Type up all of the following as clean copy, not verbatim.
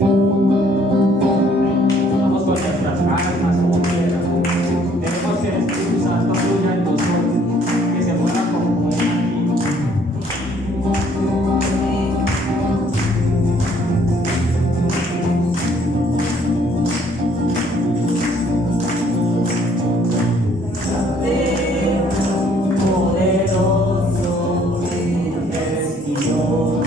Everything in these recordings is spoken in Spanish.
Vamos con nuestras almas como quieras. Dejemos que el Espíritu Santo fluya en nosotros, que se mueva como un aquí. Poderoso eres mi Dios.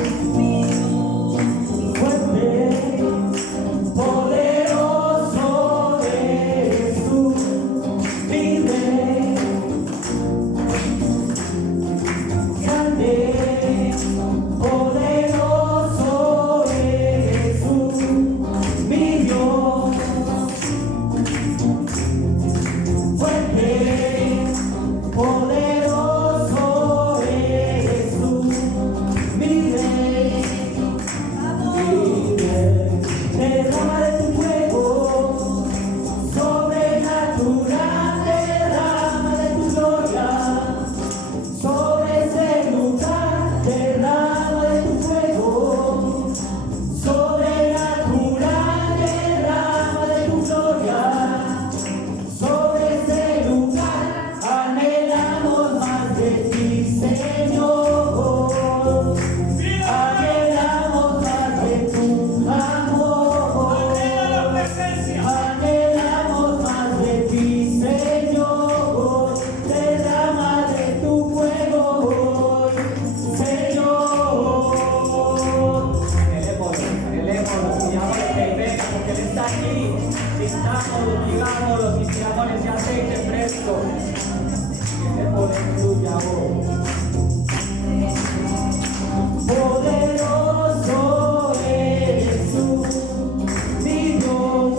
Digámoslo, mis amores, ya aceite fresco. Que le ponen tuya voz. Poderoso eres tú, mi Dios.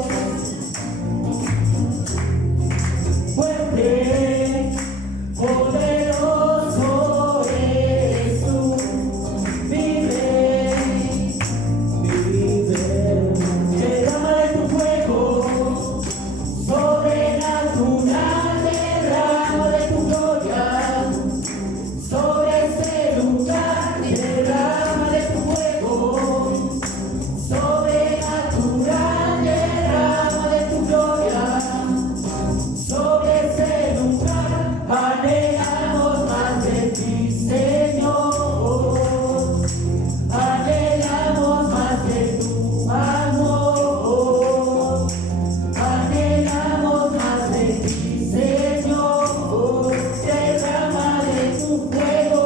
Fuerte, poderoso eres tú, mi rey, mi rey. Derrama de tu fuego, sobrenatural, derrama de tu gloria, sobre este lugar, derrama de tu fuego, sobrenatural, derrama de tu gloria, sobre este lugar, anhelamos más de ti, Señor, anhelamos más de tu amor. Anhelamos más de ti, Señor, derrama de tu fuego,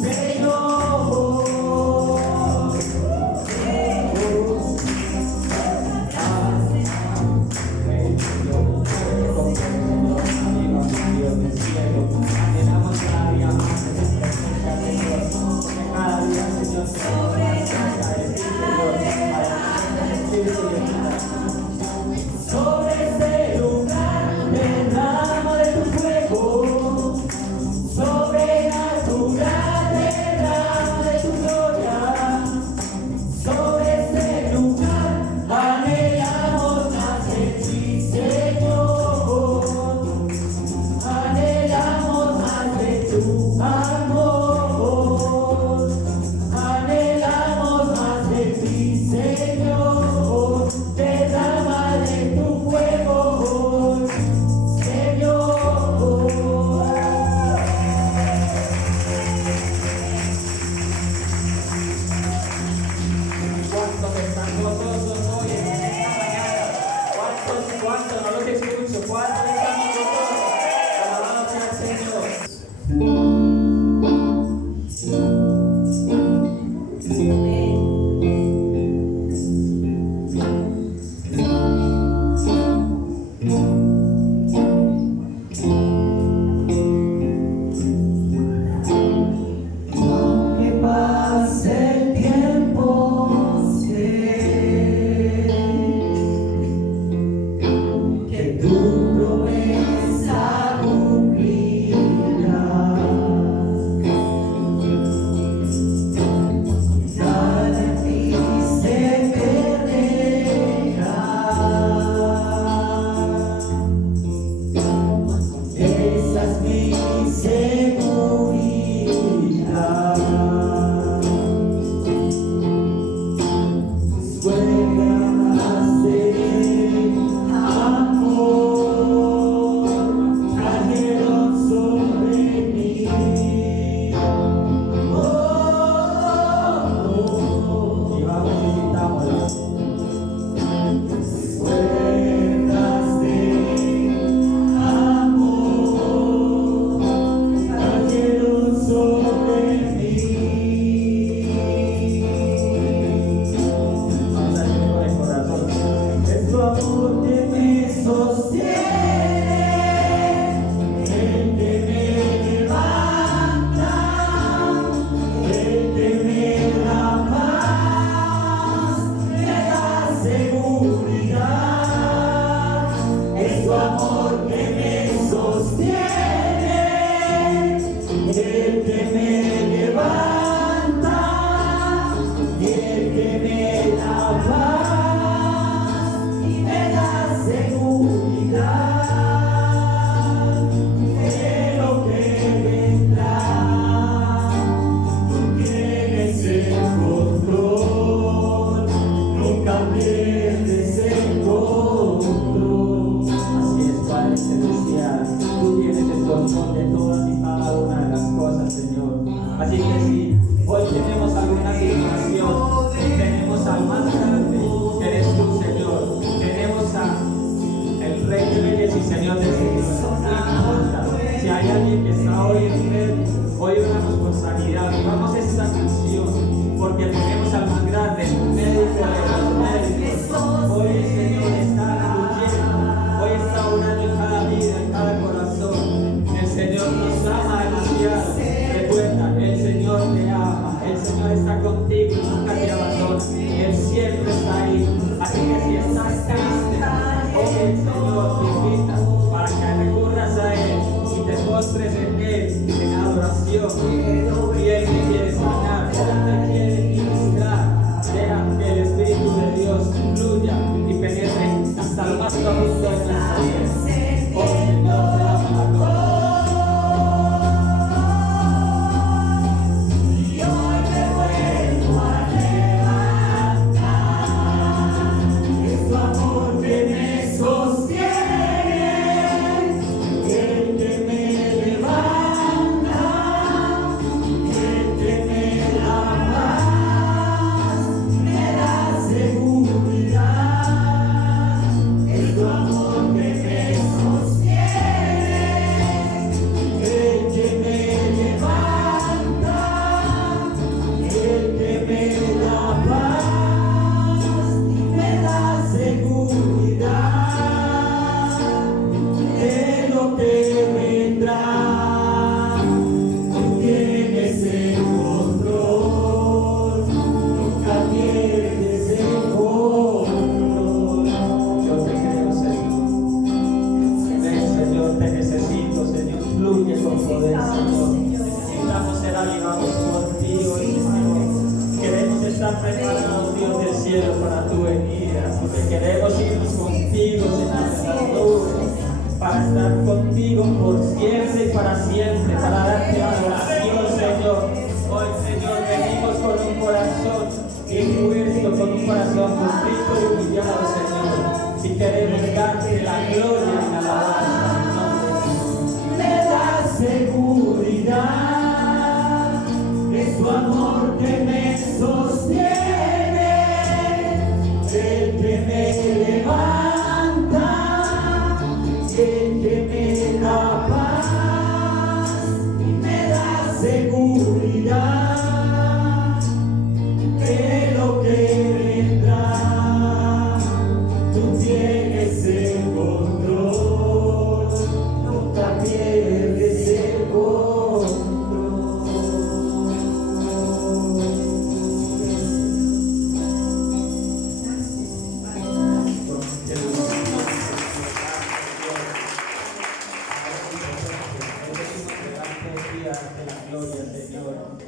Señor. Anhelamos cada día más de tu presencia, Señor, que cada día, Señor, sobre este lugar, derrama de tu fuego, sobrenatural, derrama de tu gloria, sobre este lugar, anhelamos más de ti, Señor, anhelamos más de tu amor, anhelamos más de ti, Señor, derrama de tu fuego, Señor. ¿Cuántos están gozosos hoy en esta mañana? ¿Cuántos? No los escucho. ¿Cuántos están gozosos? Alabado sea el Señor. Que pase el tiempo, sé que tu promesa cumplirá. Nada en ti se perderá. Esa es mi seguridad.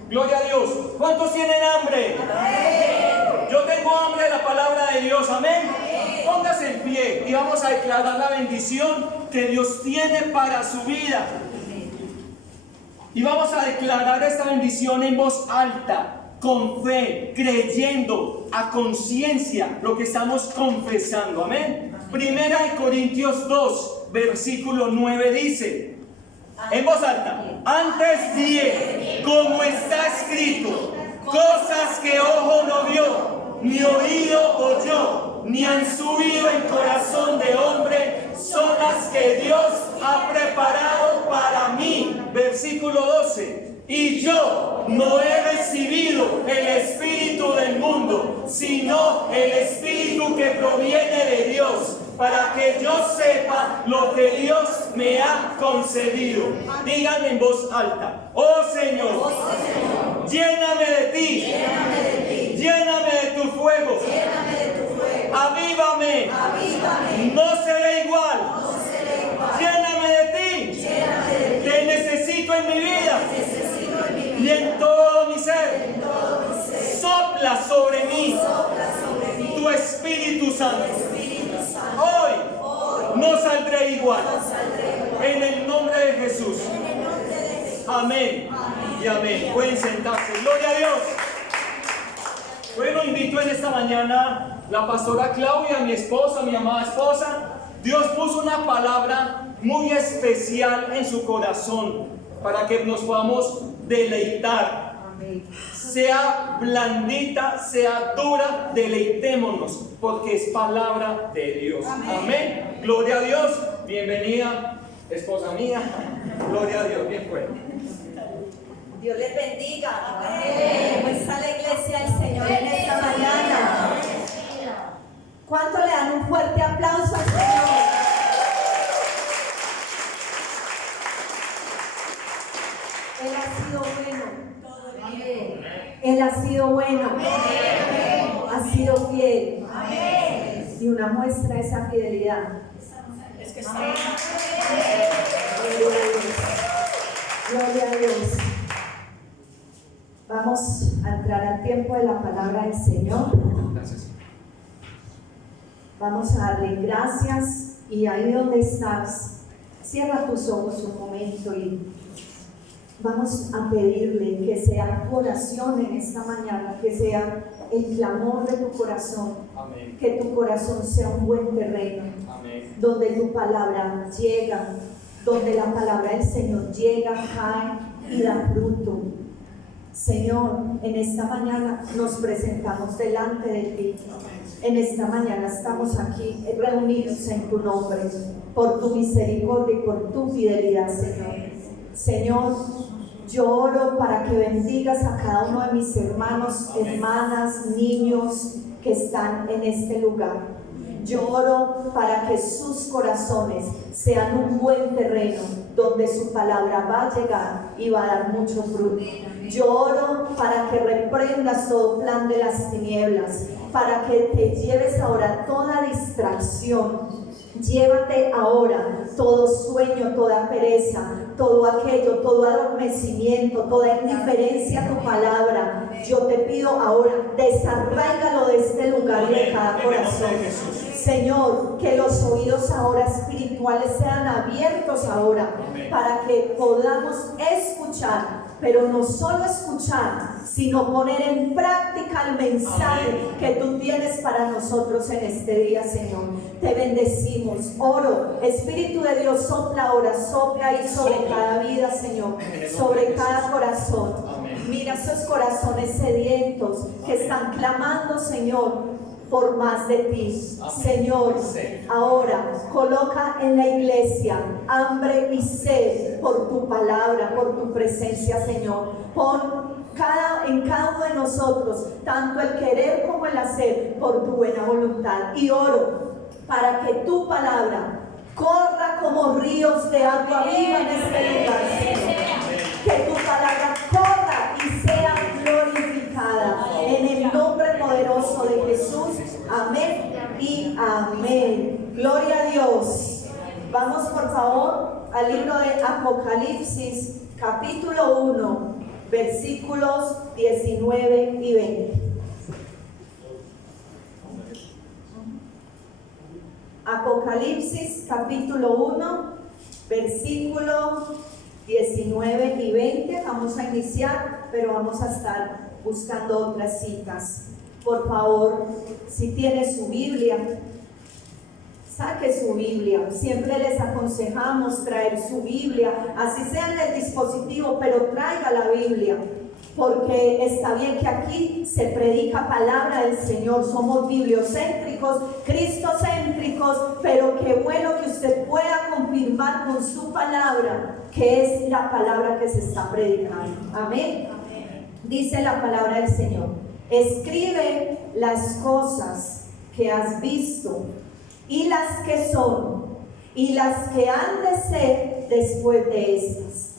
Gloria a Dios. ¿Cuántos tienen hambre? Yo tengo hambre de la palabra de Dios. Amén. Póngase en pie y vamos a declarar la bendición que Dios tiene para su vida. Y vamos a declarar esta bendición en voz alta, con fe, creyendo a conciencia lo que estamos confesando. Amén. Primera de Corintios 2, versículo 9 dice, en voz alta: antes bien, como está escrito, cosas que ojo no vio, ni oído oyó, ni han subido en corazón de hombre, son las que Dios ha preparado para mí. Versículo 12. Y yo no he recibido el espíritu del mundo, sino el espíritu que proviene de Dios, para que yo sepa lo que Dios me ha concedido. Digan en voz alta: oh Señor, lléname de ti, lléname de tu fuego, avívame, no seré igual, lléname de ti, te necesito en mi vida y en todo mi ser. Sopla sobre mí tu Espíritu Santo. Hoy no saldré igual. En el nombre de Jesús. Amén y amén. Pueden sentarse. Gloria a Dios. Bueno, invito en esta mañana la pastora Claudia, mi esposa, mi amada esposa. Dios puso una palabra muy especial en su corazón para que nos podamos deleitar. Sea blandita, sea dura, deleitémonos, porque es palabra de Dios. Amén. Gloria a Dios. Bienvenida, esposa mía. Gloria a Dios. Bien fuerte. Dios les bendiga. Amén. ¿Cómo está la iglesia del Señor en esta mañana? ¿Cuánto le dan un fuerte aplauso al Señor? Él ha sido bueno. Él ha sido bueno. Ha sido fiel. Y una muestra de esa fidelidad es que está. Gloria a Dios. Vamos a entrar al tiempo de la palabra del Señor. Gracias. Vamos a darle gracias, y ahí donde estás, cierra tus ojos un momento y vamos a pedirle que sea tu oración en esta mañana, que sea el clamor de tu corazón. Amén. Que tu corazón sea un buen terreno. Amén. Donde tu palabra llega, donde la palabra del Señor llega, cae y da fruto. Señor, en esta mañana nos presentamos delante de ti. En esta mañana estamos aquí reunidos en tu nombre, por tu misericordia y por tu fidelidad, Señor. Señor, yo oro para que bendigas a cada uno de mis hermanos, hermanas, niños que están en este lugar. Yo oro para que sus corazones sean un buen terreno donde su palabra va a llegar y va a dar mucho fruto. Yo oro para que reprendas todo plan de las tinieblas, para que te lleves ahora toda distracción. Llévate ahora todo sueño, toda pereza, todo aquello, todo adormecimiento, toda indiferencia a tu palabra. Yo te pido ahora, desarráigalo de este lugar y de cada corazón. Señor, que los oídos ahora espirituales sean abiertos ahora, para que podamos escuchar, pero no solo escuchar, sino poner en práctica el mensaje que tú tienes para nosotros en este día, Señor. Te bendecimos. Oro, Espíritu de Dios, sopla ahora, sopla ahí sobre cada vida, Señor, sobre cada corazón. Mira esos corazones sedientos que están clamando, Señor, por más de ti. Señor, ahora coloca en la iglesia hambre y sed por tu palabra, por tu presencia, Señor. Pon en cada uno de nosotros tanto el querer como el hacer por tu buena voluntad. Y oro para que tu palabra corra como ríos de agua viva en este lugar, Señor. Que tu palabra corra y sea glorificada en el nombre poderoso de Jesús. Amén y amén. Gloria a Dios. Vamos por favor al libro de Apocalipsis, capítulo 1, versículos 19 y 20. Apocalipsis, capítulo 1, versículo 19 y 20. Vamos a iniciar, pero vamos a estar buscando otras citas. Por favor, si tiene su Biblia, saque su Biblia. Siempre les aconsejamos traer su Biblia, así sea en el dispositivo, pero traiga la Biblia, porque está bien que aquí se predica palabra del Señor. Somos bibliocéntricos, cristocéntricos, pero qué bueno que usted pueda confirmar con su palabra que es la palabra que se está predicando. Amén. Dice la palabra del Señor: escribe las cosas que has visto y las que son, y las que han de ser después de estas.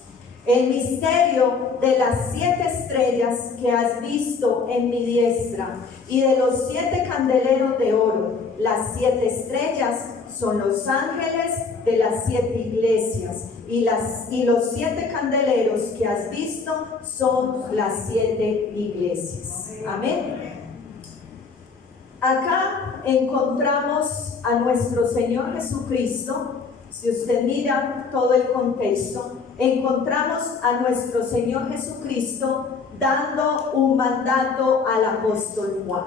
El misterio de las 7 estrellas que has visto en mi diestra y de los 7 candeleros de oro. Las 7 estrellas son los ángeles de las 7 iglesias y los 7 candeleros que has visto son las 7 iglesias. Amén. Acá encontramos a nuestro Señor Jesucristo. Si usted mira todo el contexto, encontramos a nuestro Señor Jesucristo dando un mandato al apóstol Juan.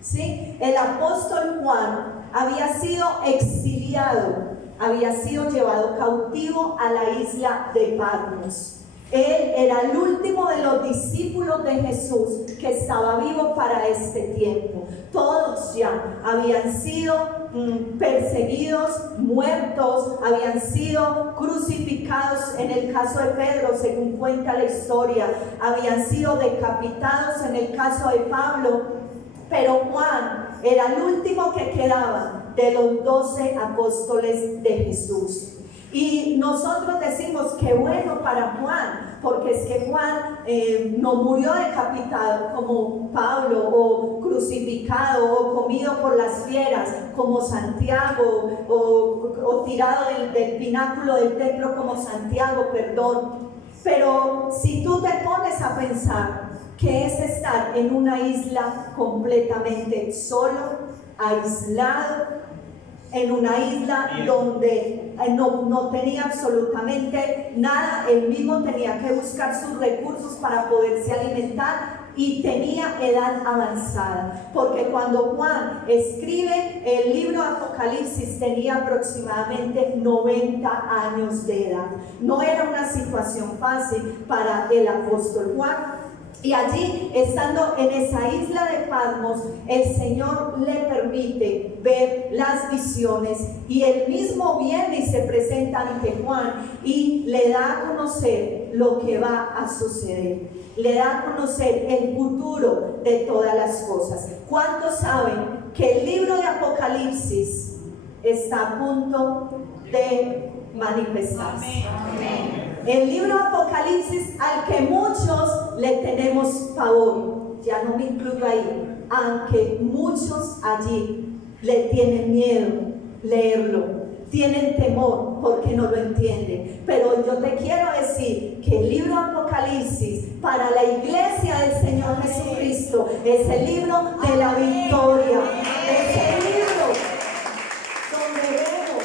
¿Sí? El apóstol Juan había sido exiliado, había sido llevado cautivo a la isla de Patmos. Él era el último de los discípulos de Jesús que estaba vivo para este tiempo. Todos ya habían sido perseguidos, muertos, habían sido crucificados. En el caso de Pedro, según cuenta la historia, habían sido decapitados en el caso de Pablo. Pero Juan era el último que quedaba de los 12 apóstoles de Jesús. Y nosotros decimos que bueno para Juan, porque es que Juan no murió decapitado como Pablo, o crucificado, o comido por las fieras como Santiago, o tirado del pináculo del templo como Santiago, perdón. Pero si tú te pones a pensar que es estar en una isla completamente solo, aislado, en una isla donde no tenía absolutamente nada, él mismo tenía que buscar sus recursos para poderse alimentar y tenía edad avanzada, porque cuando Juan escribe el libro de Apocalipsis tenía aproximadamente 90 años de edad. No era una situación fácil para el apóstol Juan. Y allí, estando en esa isla de Patmos, el Señor le permite ver las visiones, y él mismo viene y se presenta ante Juan y le da a conocer lo que va a suceder. Le da a conocer el futuro de todas las cosas. ¿Cuántos saben que el libro de Apocalipsis está a punto de manifestarse? Amén. El libro de Apocalipsis, al que muchos le tenemos pavor, ya no me incluyo ahí, aunque muchos allí le tienen miedo leerlo, tienen temor porque no lo entienden. Pero yo te quiero decir que el libro de Apocalipsis para la iglesia del Señor Jesucristo es el libro de la victoria. Es el libro donde vemos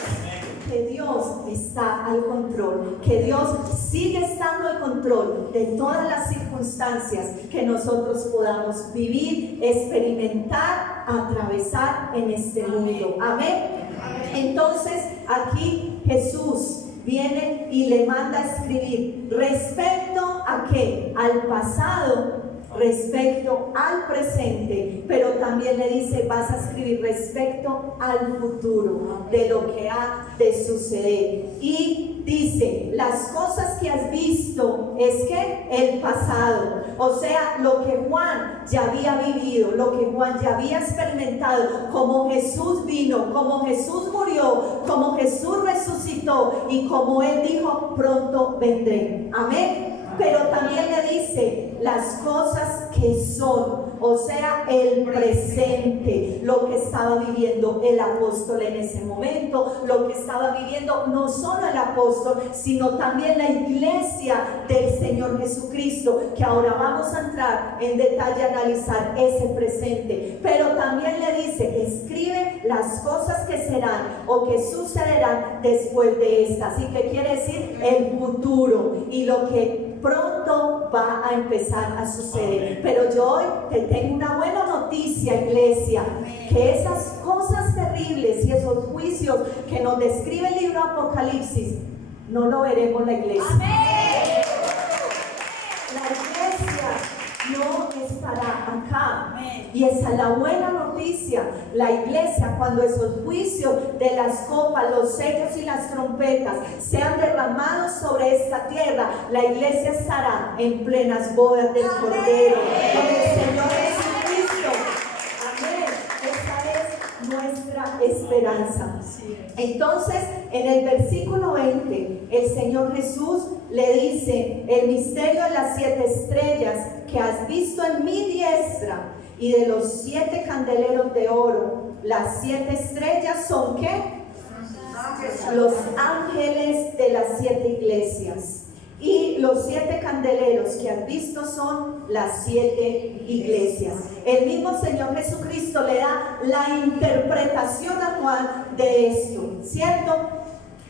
que Dios está al control, que Dios sigue estando al control de todas las circunstancias que nosotros podamos vivir, experimentar, atravesar en este mundo. Amén. Entonces aquí Jesús viene y le manda a escribir respecto a ¿qué? Al pasado, respecto al presente, pero también le dice: vas a escribir respecto al futuro, de lo que ha de suceder. Y dice: las cosas que has visto es que el pasado, o sea, lo que Juan ya había vivido, lo que Juan ya había experimentado, como Jesús vino, como Jesús murió, como Jesús resucitó y como él dijo: pronto vendré. Amén. Pero también le dice las cosas que son, o sea, el presente, lo que estaba viviendo el apóstol en ese momento, lo que estaba viviendo no solo el apóstol, sino también la iglesia del Señor Jesucristo, que ahora vamos a entrar en detalle a analizar ese presente. Pero también le dice: escribe las cosas que serán o que sucederán después de estas. ¿Y qué quiere decir? El futuro y lo que pronto va a empezar a suceder. Pero yo hoy te tengo una buena noticia, iglesia, que esas cosas terribles y esos juicios que nos describe el libro Apocalipsis no lo veremos en la iglesia. La iglesia no estará acá. Y esa es la buena noticia. La iglesia, cuando esos juicios de las copas, los sellos y las trompetas sean derramados sobre esta tierra, la iglesia estará en plenas bodas del Cordero con el Señor Jesucristo. Amén. Esa es nuestra esperanza. Entonces en el versículo 20, el Señor Jesús le dice: el misterio de las 7 estrellas que has visto en mi diestra y de los 7 candeleros de oro. Las 7 estrellas son ¿qué? Los ángeles de las 7 iglesias. Y los 7 candeleros que has visto son las 7 iglesias. El mismo Señor Jesucristo le da la interpretación a Juan de esto, ¿cierto?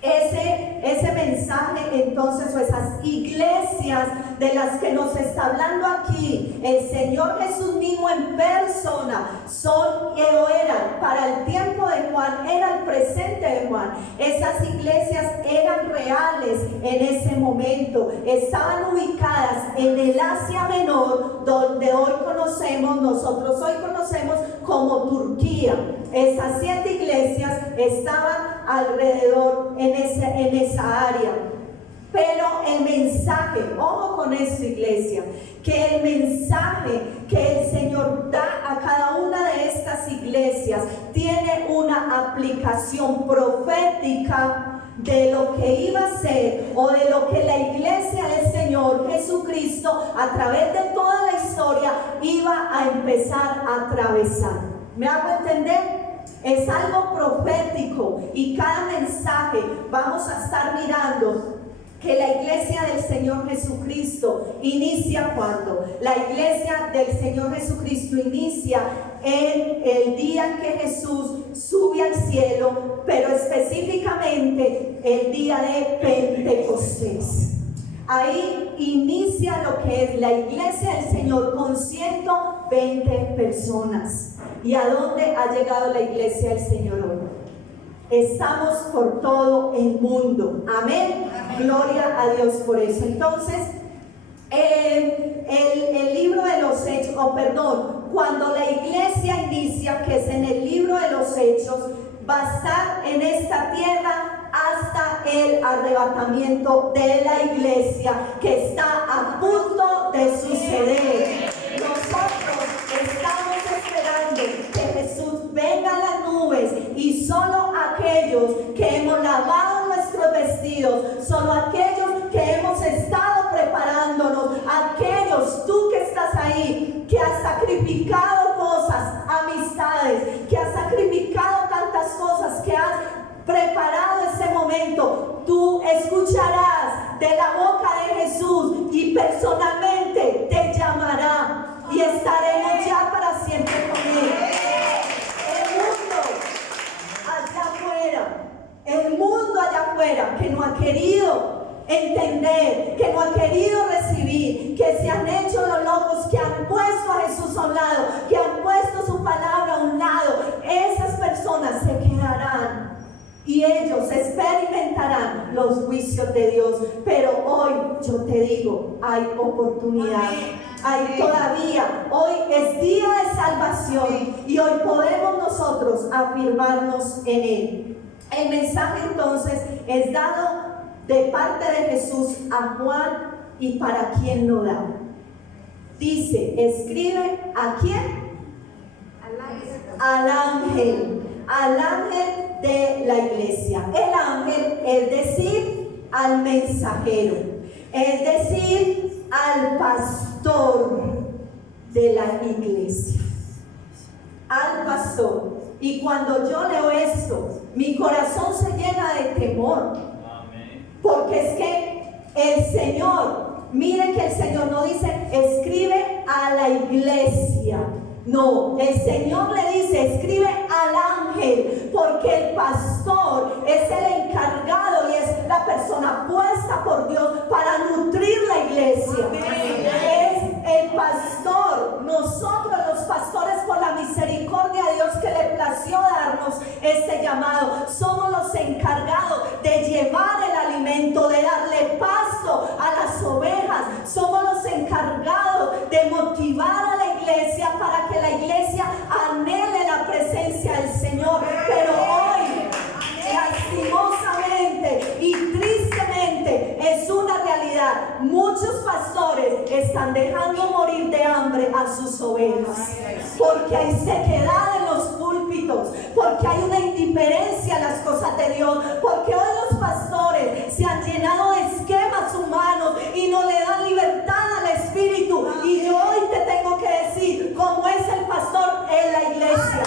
Ese mensaje entonces, o esas iglesias de las que nos está hablando aquí el Señor Jesús mismo en persona, son o eran para el tiempo de Juan, era el presente de Juan. Esas iglesias eran reales en ese momento, estaban ubicadas en el Asia Menor, donde nosotros hoy conocemos como Turquía. Esas 7 iglesias estaban alrededor en esa área. Pero el mensaje, ojo con esto, iglesia, que el mensaje que el Señor da a cada una de estas iglesias tiene una aplicación profética de lo que iba a ser o de lo que la iglesia del Señor Jesucristo a través de toda la historia iba a empezar a atravesar. ¿Me hago entender? Es algo profético, y cada mensaje vamos a estar mirando que la iglesia del Señor Jesucristo inicia cuando la iglesia del Señor Jesucristo inicia en el día en que Jesús sube al cielo, pero específicamente el día de Pentecostés. Ahí inicia lo que es la iglesia del Señor con 120 personas. ¿Y a dónde ha llegado la iglesia del Señor hoy? Estamos por todo el mundo. Amén. Gloria a Dios por eso. Entonces, el libro de los Hechos, cuando la iglesia inicia, que es en el libro de los Hechos, va a estar en esta tierra hasta el arrebatamiento de la iglesia, que está a punto de suceder. Nosotros estamos esperando que Jesús venga en las nubes, y solo aquellos que hemos lavado nuestros vestidos, solo aquellos que hemos estado preparándonos, aquellos, tú que estás ahí, que has sacrificado cosas, amistades, que has sacrificado tantas cosas, que has preparado ese momento, tú escucharás de la boca de Jesús y personalmente te llamará, y estaremos ya para siempre con Él. El mundo allá afuera que no ha querido entender, que no ha querido recibir, que se han hecho los locos, que han puesto a Jesús a un lado, que han puesto su palabra a un lado, esas personas se quedarán y ellos experimentarán los juicios de Dios. Pero hoy yo te digo, hay oportunidad. Hay todavía, hoy es día de salvación, y hoy podemos nosotros afirmarnos en Él. El mensaje entonces es dado de parte de Jesús a Juan, y para quién lo da. Dice, escribe ¿a quién? Al ángel de la iglesia. El ángel, es decir, al mensajero, es decir, al pastor de la iglesia, al pastor. Y cuando yo leo esto, mi corazón se llena de temor. Porque es que el Señor, mire que el Señor no dice escribe a la iglesia. No, el Señor le dice escribe al ángel, porque el pastor es el encargado y es la persona puesta por Dios para nutrir la iglesia. Es el pastor. Nosotros los pastores, por la misericordia de Dios que le plació darnos este llamado, somos los encargados de llevar el alimento, de darle pasto a las ovejas. Somos los encargados de motivar a la iglesia para que la iglesia anhele la presencia del Señor. Pero hoy, lastimosamente y tristemente, es una realidad. Muchos pastores están dejando morir de hambre a sus ovejas, porque hay sequedad en los púlpitos. ámbitos, porque hay una indiferencia en las cosas de Dios, porque hoy los pastores se han llenado de esquemas humanos y no le dan libertad al Espíritu. Y yo hoy te tengo que decir, como es el pastor en la iglesia.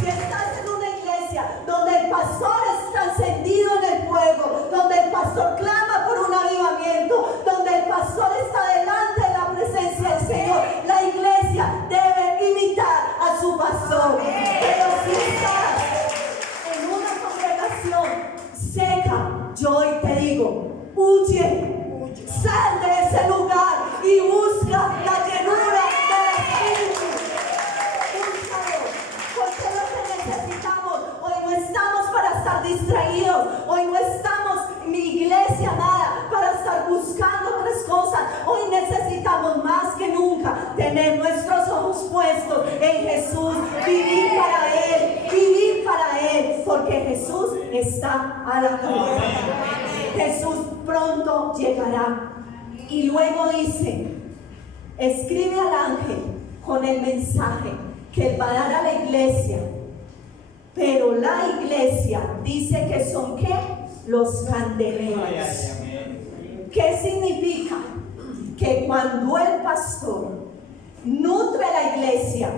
Si estás en una iglesia donde el pastor está encendido en el fuego, donde el pastor clama por un avivamiento, donde el pastor está delante de la presencia del Señor, la iglesia debe imitar a su pastor. Pero si estás en una congregación seca, yo hoy te digo, huye, sal de ese lugar y busca la llenura del Espíritu. Porque lo que necesitamos, hoy no estamos para estar distraídos, hoy no estamos, mi iglesia amada, para estar buscando otras cosas. Hoy necesitamos más que nunca tener nuestros ojos puestos en Jesús, vivir para Él, porque Jesús está a la puerta. Jesús pronto llegará. Y luego dice, escribe al ángel con el mensaje que él va a dar a la iglesia. Pero la iglesia dice que son ¿qué? Los candeleros. ¿Qué significa? Que cuando el pastor nutre la iglesia,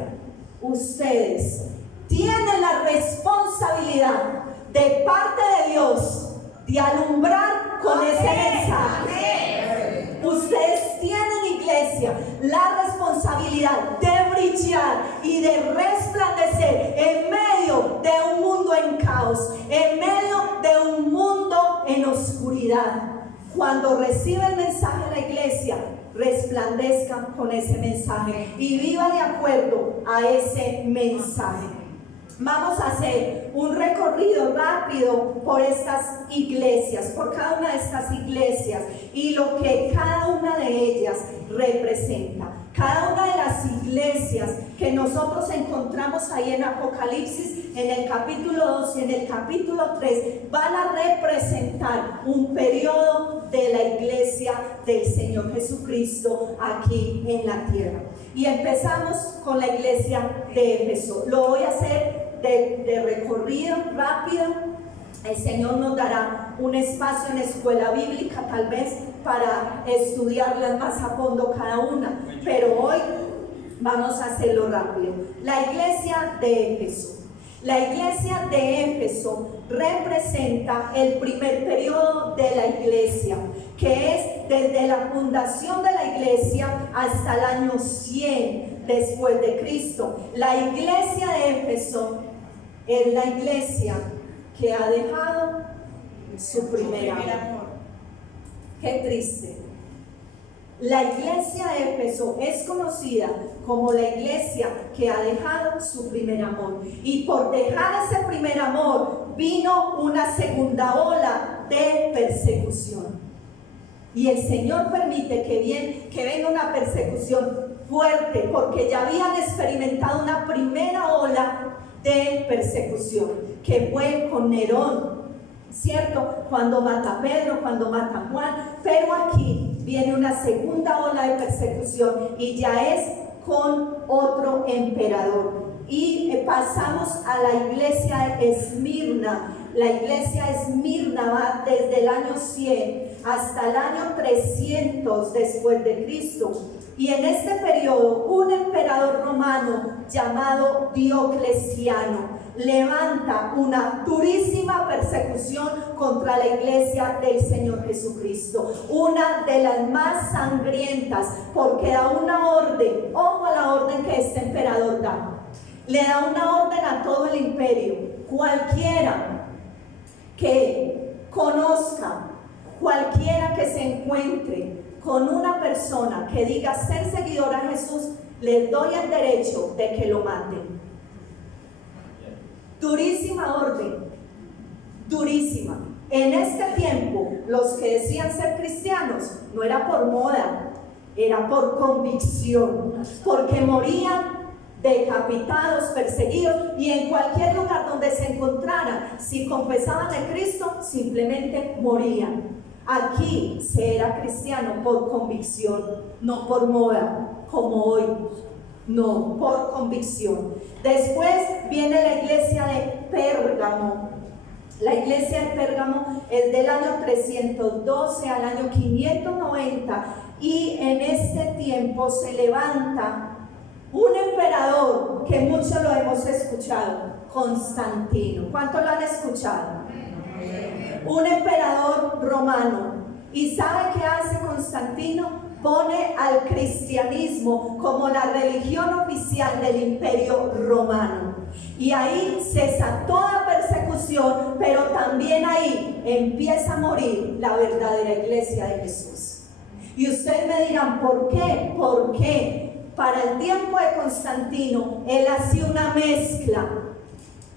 ustedes tienen la responsabilidad de parte de Dios de alumbrar con ese mensaje. Ustedes tienen, iglesia, la responsabilidad de brillar y de resplandecer en medio de un mundo en caos, en medio de un mundo en oscuridad. Cuando recibe el mensaje de la iglesia, resplandezcan con ese mensaje y viva de acuerdo a ese mensaje. Vamos a hacer un recorrido rápido por estas iglesias, por cada una de estas iglesias y lo que cada una de ellas representa. Cada una de las iglesias que nosotros encontramos ahí en Apocalipsis, en el capítulo 2 y en el capítulo 3, van a representar un periodo de la iglesia del Señor Jesucristo aquí en la tierra. Y empezamos con la iglesia de Éfeso. Lo voy a hacer de recorrido rápido. El Señor nos dará un espacio en la escuela bíblica tal vez para estudiarlas más a fondo cada una, pero hoy vamos a hacerlo rápido. La iglesia de Éfeso. La iglesia de Éfeso representa el primer periodo de la iglesia, que es desde la fundación de la iglesia hasta el año 100 después de Cristo. La iglesia de Éfeso es la iglesia que ha dejado su primer amor. Qué triste. La iglesia de Éfeso es conocida como la iglesia que ha dejado su primer amor. Y por dejar ese primer amor vino una segunda ola de persecución. Y el Señor permite que venga una persecución fuerte, porque ya habían experimentado una primera ola de persecución, que fue con Nerón, ¿cierto? Cuando mata a Pedro, cuando mata a Juan, pero aquí viene una segunda ola de persecución y ya es con otro emperador. Y pasamos a la iglesia de Esmirna. La iglesia de Esmirna va desde el año 100 hasta el año 300 después de Cristo. Y en este periodo un emperador romano llamado Diocleciano levanta una durísima persecución contra la iglesia del Señor Jesucristo, una de las más sangrientas, porque da una orden. Ojo a la orden que este emperador da. Le da una orden a todo el imperio: cualquiera que conozca, cualquiera que se encuentre con una persona que diga ser seguidora de Jesús, les doy el derecho de que lo maten. Durísima orden, durísima. En este tiempo, los que decían ser cristianos no era por moda, era por convicción, porque morían decapitados, perseguidos, y en cualquier lugar donde se encontraran, si confesaban de Cristo, simplemente morían. Aquí se era cristiano por convicción, no por moda, como hoy. No, por convicción. Después viene la iglesia de Pérgamo. La iglesia de Pérgamo es del año 312 al año 590, y en este tiempo se levanta un emperador que muchos lo hemos escuchado, Constantino. ¿Cuántos lo han escuchado? Un emperador romano. ¿Y sabe qué hace Constantino? Pone al cristianismo como la religión oficial del imperio romano. Y ahí cesa toda persecución, pero también ahí empieza a morir la verdadera iglesia de Jesús. Y ustedes me dirán, ¿por qué? Porque para el tiempo de Constantino, él hacía una mezcla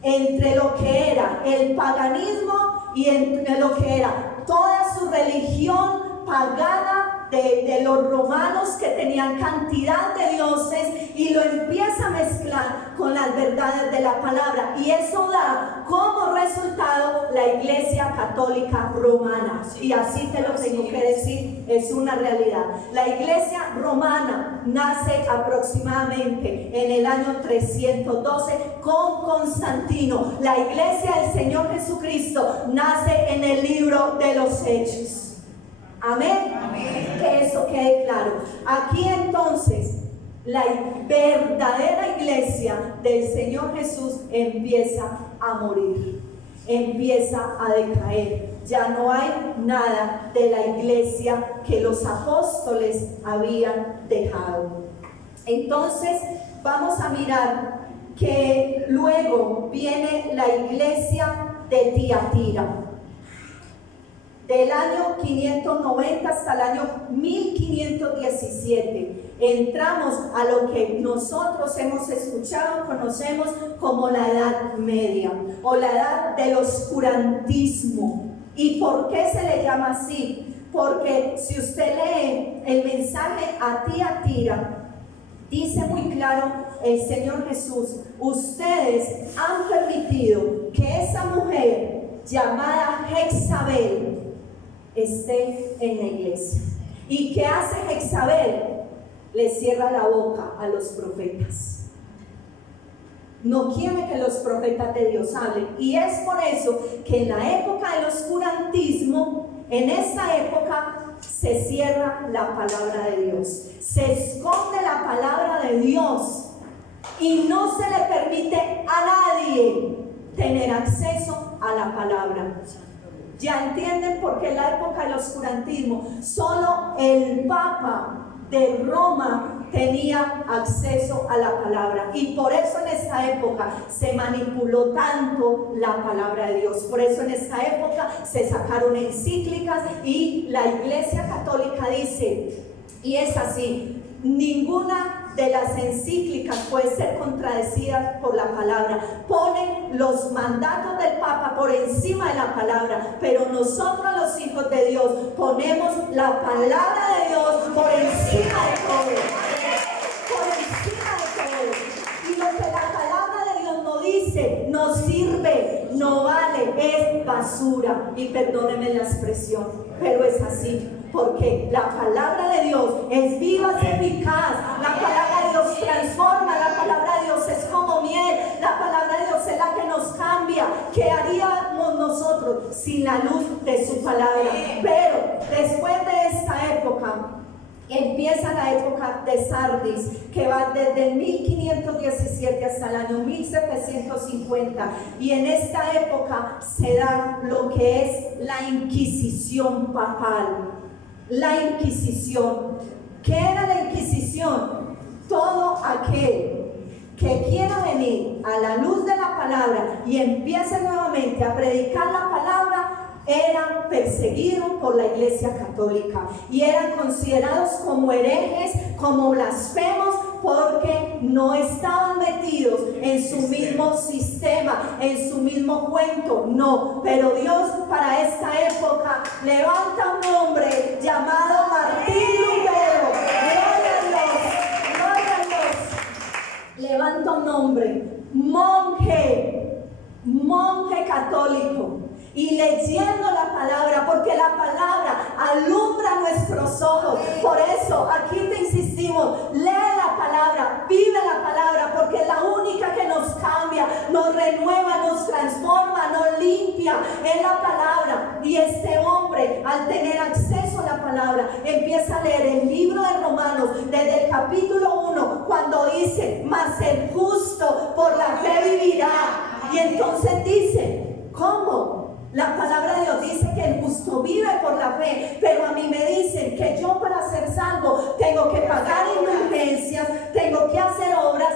entre lo que era el paganismo y entre lo que era toda su religión pagana de los romanos, que tenían cantidad de dioses, y lo empieza a mezclar con las verdades de la palabra, y eso da como resultado la iglesia católica romana. Y así te lo tengo que decir, es una realidad. La iglesia romana nace aproximadamente en el año 312 con Constantino. La iglesia del Señor Jesucristo nace en el libro de los Hechos. Amén. Amén. Que eso quede claro. Aquí entonces la verdadera iglesia del Señor Jesús empieza a morir, empieza a decaer. Ya no hay nada de la iglesia que los apóstoles habían dejado. Entonces vamos a mirar que luego viene la iglesia de Tiatira. Del año 590 hasta el año 1517, entramos a lo que nosotros hemos escuchado, conocemos como la Edad Media o la Edad del Oscurantismo. ¿Y por qué se le llama así? Porque si usted lee el mensaje a Tiatira, dice muy claro el Señor Jesús: ustedes han permitido que esa mujer llamada Jezabel esté en la iglesia. ¿Y qué hace Jezabel? Le cierra la boca a los profetas. No quiere que los profetas de Dios hablen. Y es por eso que en la época del oscurantismo, en esa época se cierra la palabra de Dios, se esconde la palabra de Dios, y no se le permite a nadie tener acceso a la palabra. Ya entienden por qué en la época del oscurantismo solo el Papa de Roma tenía acceso a la palabra, y por eso en esa época se manipuló tanto la palabra de Dios. Por eso en esa época se sacaron encíclicas, y la Iglesia Católica dice, y es así, ninguna de las encíclicas puede ser contradecida por la palabra. Ponen los mandatos del Papa por encima de la palabra, pero nosotros los hijos de Dios ponemos la palabra de Dios por encima de todo. Por encima de todo. Y lo que la palabra de Dios no dice, no sirve, no vale, es basura. Y perdónenme la expresión, pero es así. Porque la palabra de Dios es viva, es eficaz. La palabra de Dios transforma. La palabra de Dios es como miel. La palabra de Dios es la que nos cambia. ¿Qué haríamos nosotros sin la luz de su palabra? Pero después de esta época empieza la época de Sardis, que va desde el 1517 hasta el año 1750, y en esta época se da lo que es la Inquisición papal. La Inquisición. ¿Qué era la Inquisición? Todo aquel que quiera venir a la luz de la palabra y empiece nuevamente a predicar la palabra, eran perseguidos por la Iglesia Católica y eran considerados como herejes, como blasfemos, porque no estaban metidos en su mismo sistema, en su mismo cuento. No, pero Dios para esta época levanta un hombre llamado Martín Lutero. Gloria a Dios, gloria a Dios. Levanta un hombre, monje católico, y leyendo la palabra, porque la palabra alumbra nuestros ojos. Por eso aquí te insistimos: lee la palabra, vive en la palabra. Y este hombre, al tener acceso a la palabra, empieza a leer el libro de Romanos desde el capítulo 1, cuando dice: mas el justo por la fe vivirá. Y entonces dice: ¿cómo? La palabra de Dios dice que el justo vive por la fe, pero a mí me dicen que yo, para ser salvo, tengo que pagar indulgencias, tengo que hacer obras.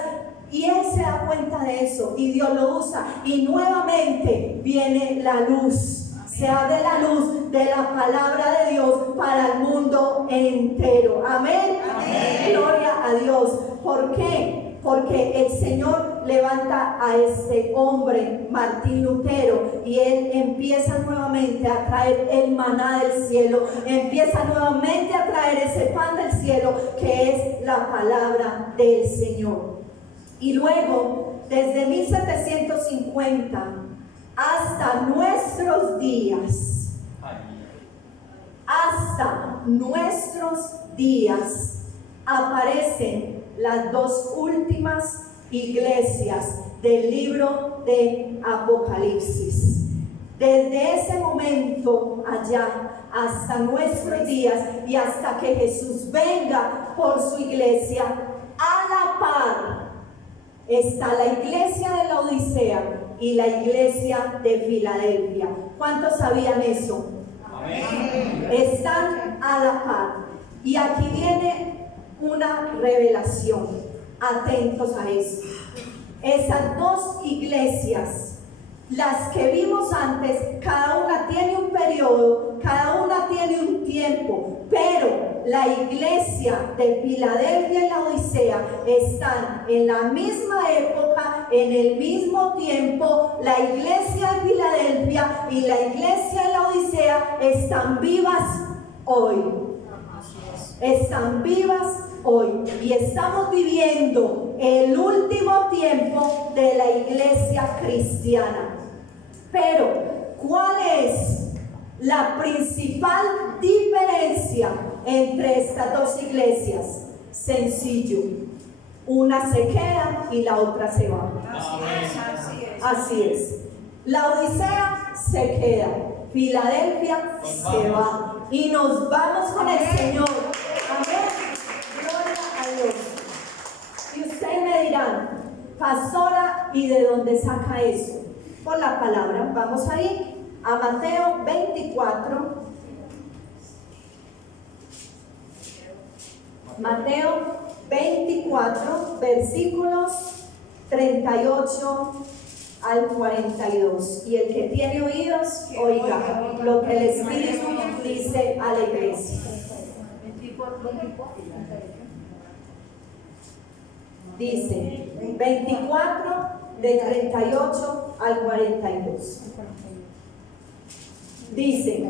Y él se da cuenta de eso y Dios lo usa, y nuevamente viene la luz. Se abre la luz de la palabra de Dios para el mundo entero. Amén. Amén. Gloria a Dios. ¿Por qué? Porque el Señor levanta a este hombre, Martín Lutero, y él empieza nuevamente a traer el maná del cielo, empieza nuevamente a traer ese pan del cielo, que es la palabra del Señor. Y luego, desde 1750 hasta nuestros días, aparecen las dos últimas iglesias del libro de Apocalipsis. Desde ese momento allá hasta nuestros días, y hasta que Jesús venga por su iglesia, a la par está la iglesia de la Odisea y la iglesia de Filadelfia. ¿Cuántos sabían eso? Amén. Están a la par. Y aquí viene una revelación. Atentos a eso. Esas dos iglesias, las que vimos antes, cada una tiene un periodo, cada una tiene un tiempo, pero la iglesia de Filadelfia y la Odisea están en la misma época, en el mismo tiempo. La iglesia de Filadelfia y la iglesia de la Odisea están vivas hoy. Están vivas hoy, y estamos viviendo el último tiempo de la iglesia cristiana. Pero, ¿cuál es la principal diferencia entre estas dos iglesias? Sencillo: una se queda y la otra se va. Así es. La Odisea se queda, Filadelfia se va, y nos vamos con el Señor. Amén. Gloria a Dios. Y ustedes me dirán: pastora, ¿y de dónde saca eso? Por la palabra. Vamos a ir a Mateo 24. Mateo 24, versículos 38 al 42. Y el que tiene oídos, oiga lo que el Espíritu dice a la iglesia. Dice 24, de 38 al 42. Dice: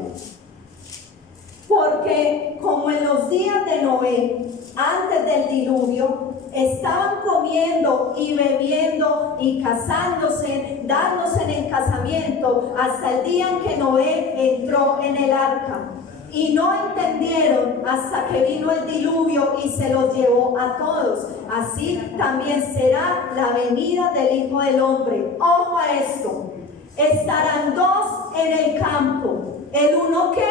porque como en los días de Noé, antes del diluvio, estaban comiendo y bebiendo y casándose, dándose en el casamiento, hasta el día en que Noé entró en el arca. Y no entendieron hasta que vino el diluvio y se los llevó a todos. Así también será la venida del Hijo del Hombre. Ojo a esto: estarán dos en el campo. ¿El uno qué?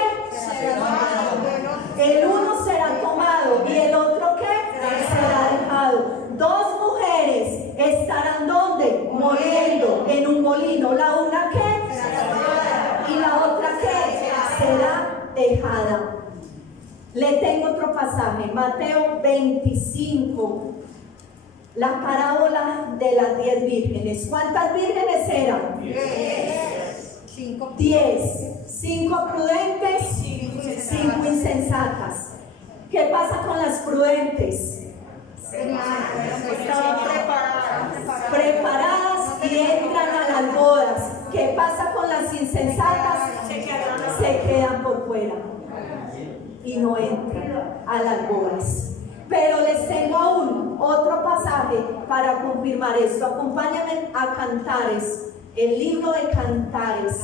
El uno será tomado y el otro ¿qué? Será dejado. Dos mujeres estarán ¿dónde? Moliendo en un molino. La una ¿qué? Y la otra ¿qué? Será dejada. Le tengo otro pasaje, Mateo 25, la parábola de las 10 vírgenes. ¿Cuántas vírgenes eran? 10. 5 prudentes, 5 insensatas. ¿Qué pasa con las prudentes? Estaban preparadas y entran a las bodas. ¿Qué pasa con las insensatas? Se quedan por fuera y no entran a las bodas. Pero les tengo aún otro pasaje para confirmar esto. Acompáñame a Cantares, el libro de Cantares,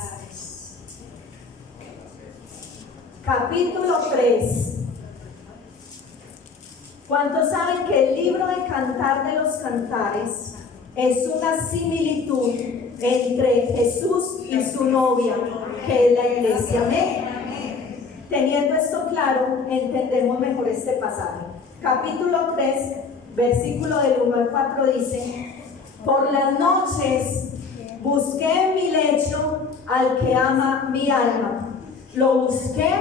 capítulo 3. ¿Cuántos saben que el libro de Cantar de los Cantares es una similitud entre Jesús y su novia? que es la iglesia. Amén. Teniendo esto claro, entendemos mejor este pasaje. Capítulo 3, versículo del 1 al 4 dice: por las noches busqué en mi lecho al que ama mi alma. Lo busqué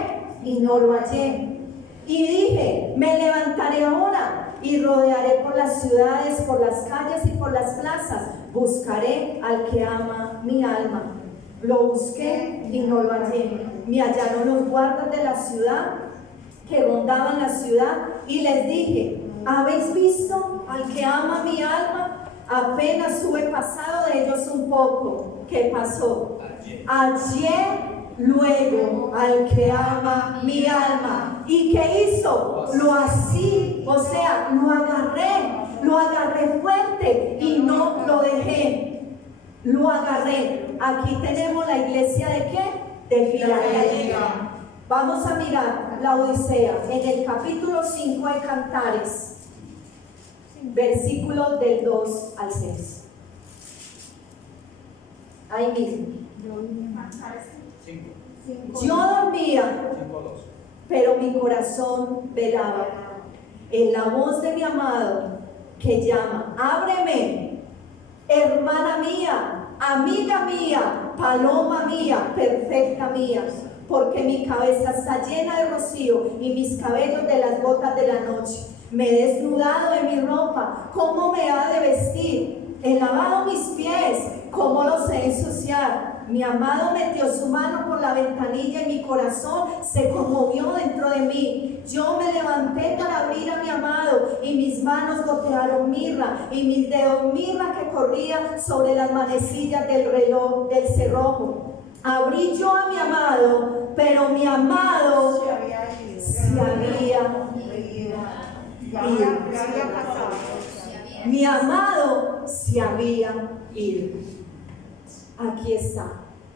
y no lo hallé. Y dije, me levantaré ahora y rodearé por las ciudades, por las calles y por las plazas. Buscaré al que ama mi alma. Lo busqué y no lo hallé. Me hallaron los guardas de la ciudad que rondaban la ciudad y les dije, ¿habéis visto al que ama mi alma? Apenas hube pasado de ellos un poco. ¿Qué pasó? Hallé luego al que ama mi alma. ¿Y qué hizo? Lo así, o sea, lo agarré fuerte y no lo dejé. Lo agarré. Aquí tenemos la iglesia ¿de qué? De Filadelfia. Vamos a mirar la Odisea en el capítulo 5 de Cantares, versículos del 2 al 6. Ahí mismo. Yo dormía, pero mi corazón velaba en la voz de mi amado que llama, ábreme, hermana mía, amiga mía, paloma mía, perfecta mía, porque mi cabeza está llena de rocío y mis cabellos de las gotas de la noche. Me he desnudado de mi ropa, ¿cómo me ha de vestir? He lavado mis pies, ¿cómo los he ensuciar? Mi amado metió su mano por la ventanilla y mi corazón se conmovió dentro de mí. Yo me levanté para abrir a mi amado y mis manos gotearon mirra y mis dedos mirra que corría sobre las manecillas del reloj del cerrojo. Abrí yo a mi amado, pero mi amado se había ido. Mi amado se había ido. Aquí está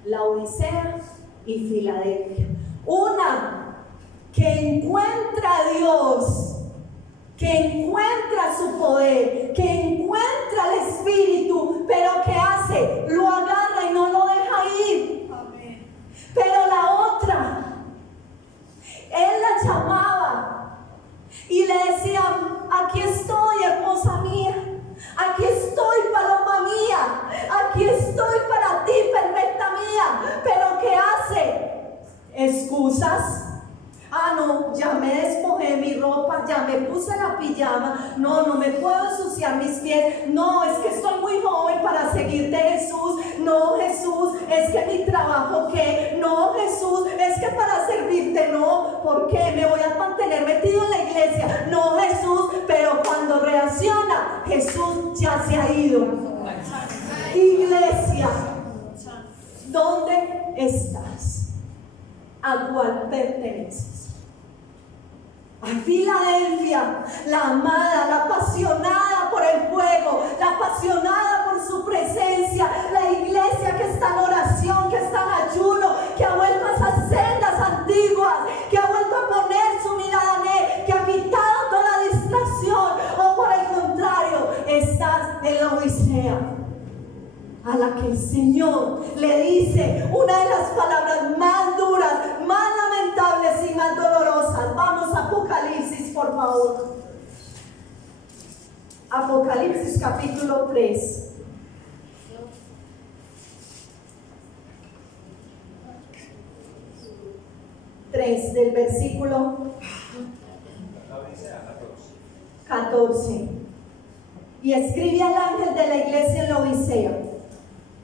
la Odisea y Filadelfia. Una que encuentra a Dios, que encuentra su poder, que encuentra el Espíritu, pero ¿qué hace? Lo agarra y no lo deja ir. Pero la otra, él la llamaba y le decía, aquí estoy, hermosa mía, aquí estoy, paloma mía, aquí estoy para ti, perfecta mía. Pero ¿qué hace? Excusas. Ah, no, ya me despojé mi ropa, ya me puse la pijama, no me puedo ensuciar mis pies, no, es que estoy muy joven para seguirte, Jesús, no, Jesús, es que mi trabajo, ¿qué? No, Jesús, es que para servirte, no, ¿por qué? Me voy a mantener metido en la iglesia, no, Jesús, pero cuando reacciona, Jesús ya se ha ido. Iglesia, ¿dónde estás? ¿A cuál perteneces? A Filadelfia, la amada, la apasionada por el fuego, la apasionada por su presencia, la iglesia que está en oración, que está en ayuno, que ha vuelto a esas sendas antiguas, que ha vuelto a poner su mirada en él, que ha quitado toda distracción, o por el contrario, estás en la Odisea, a la que el Señor le dice una de las palabras más duras, más lamentables y más dolorosas. Vamos a Apocalipsis, por favor. Apocalipsis capítulo 3. Del versículo 14. Y escribe al ángel de la iglesia en la Odisea: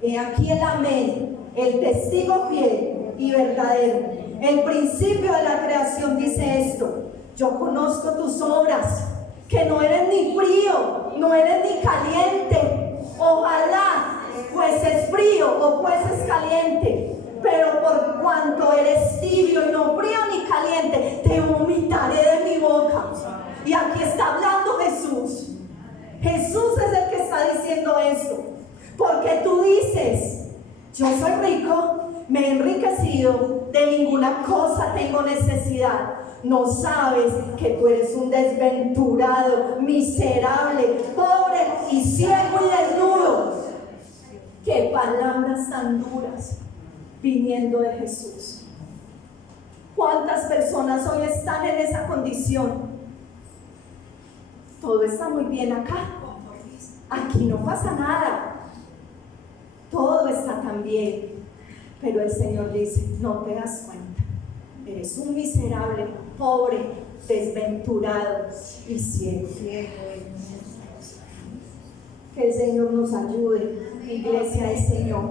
he aquí el amén, el testigo fiel y verdadero, el principio de la creación dice esto: yo conozco tus obras, que no eres ni frío, no eres ni caliente. Ojalá fueses frío o fueses caliente, pero por cuanto eres tibio y no frío ni caliente, te vomitaré de mi boca. Y aquí está hablando Jesús. Jesús es el que está diciendo esto. Porque tú dices, yo soy rico, me he enriquecido, de ninguna cosa tengo necesidad. No sabes que tú eres un desventurado, miserable, pobre y ciego y desnudo. Qué palabras tan duras. viniendo de Jesús. ¿Cuántas personas hoy están en esa condición? Todo está muy bien acá. Aquí no pasa nada. Todo está tan bien. Pero el Señor dice, no te das cuenta. Eres un miserable, pobre, desventurado y ciego. Que el Señor nos ayude, iglesia del Señor.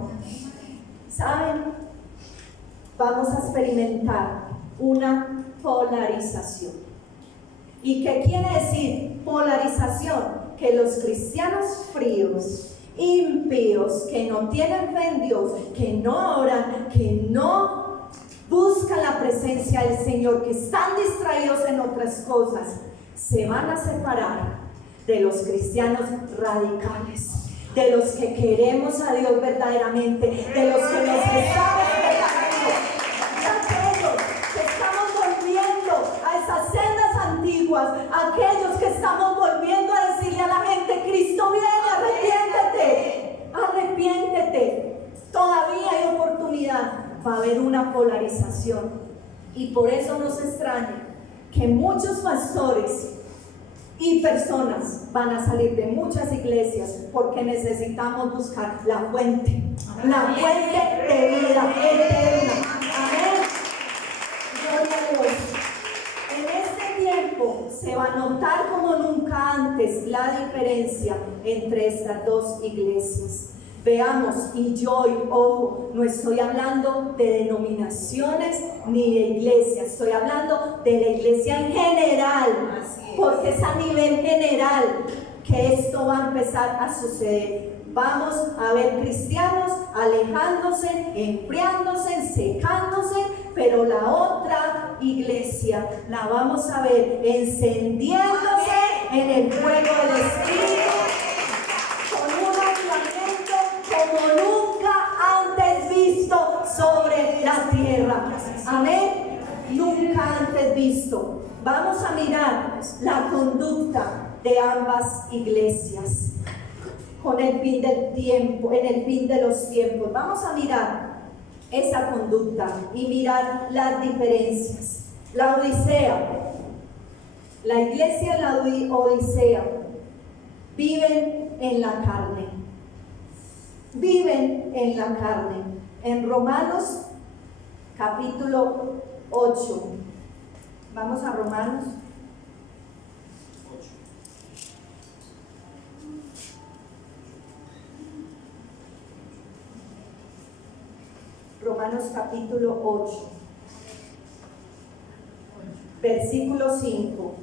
¿Saben? Vamos a experimentar una polarización. ¿Y qué quiere decir polarización? Que los cristianos fríos, impíos, que no tienen fe en Dios, que no oran, que no buscan la presencia del Señor, que están distraídos en otras cosas, se van a separar de los cristianos radicales, de los que queremos a Dios verdaderamente, de los que nos estamos esperando, de aquellos que estamos volviendo a esas sendas antiguas, aquellos que estamos volviendo a decirle a la gente, Cristo viene, arrepiéntete, todavía hay oportunidad. Va a haber una polarización y por eso nos extraña que muchos pastores y personas van a salir de muchas iglesias porque necesitamos buscar la fuente de vida eterna. Amén. Gloria a Dios. En este tiempo se va a notar como nunca antes la diferencia entre estas dos iglesias. Veamos, y yo, ojo, no estoy hablando de denominaciones ni de iglesias, estoy hablando de la iglesia en general, porque es a nivel general que esto va a empezar a suceder. Vamos a ver cristianos alejándose, enfriándose, secándose, pero la otra iglesia la vamos a ver encendiéndose en el fuego del Espíritu, con un avivamiento como nunca antes visto sobre la tierra. Amén. Nunca antes visto. Vamos a mirar la conducta de ambas iglesias con el fin del tiempo, en el fin de los tiempos. Vamos a mirar esa conducta y mirar las diferencias. La Odisea, la iglesia de la Odisea, viven en la carne. Viven en la carne. En Romanos capítulo 8. Vamos a Romanos. Romanos capítulo 8. Versículo 5.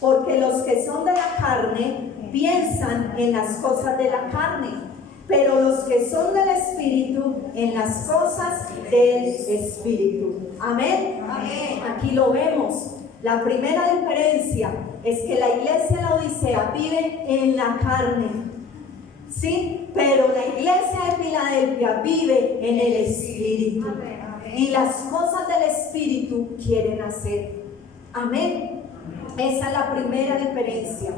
Porque los que son de la carne piensan en las cosas de la carne, pero los que son del Espíritu en las cosas del Espíritu. Amén. Amén. Aquí lo vemos. La primera diferencia es que la iglesia de la Odisea vive en la carne, ¿sí? Pero la iglesia de Filadelfia vive en el Espíritu. Y las cosas del Espíritu quieren hacer. Amén. Esa es la primera diferencia.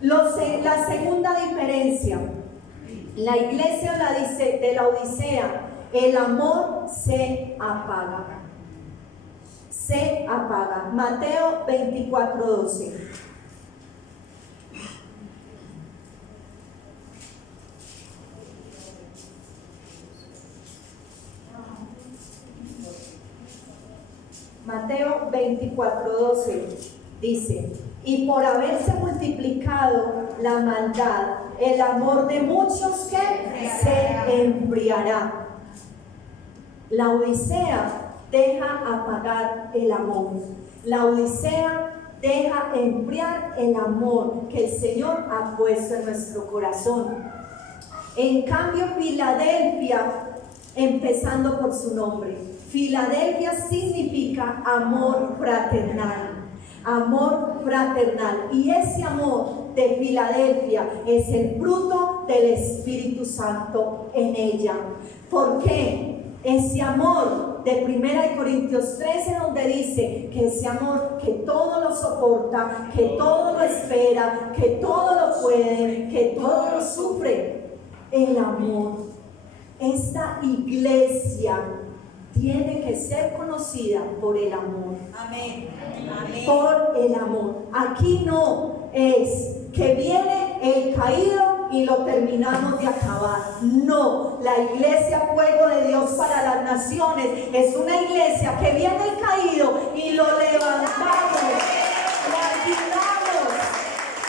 La segunda diferencia, la iglesia de la Odisea, el amor se apaga. Se apaga. Mateo 24:12. Mateo 24:12 dice: y por haberse multiplicado la maldad, el amor de muchos que se enfriará. La Odisea deja apagar el amor. La Odisea deja enfriar el amor que el Señor ha puesto en nuestro corazón. En cambio, Filadelfia, empezando por su nombre, Filadelfia significa amor fraternal. Amor fraternal. Y ese amor de Filadelfia es el fruto del Espíritu Santo en ella. ¿Por qué? Ese amor de 1 Corintios 13, donde dice que ese amor que todo lo soporta, que todo lo espera, que todo lo puede, que todo lo sufre. El amor. Esta iglesia tiene que ser conocida por el amor. Amén. Amén. Por el amor. Aquí no es que viene el caído y lo terminamos de acabar. No, la iglesia Fuego de Dios para las Naciones es una iglesia que viene el caído y lo levantamos, lo ayudamos,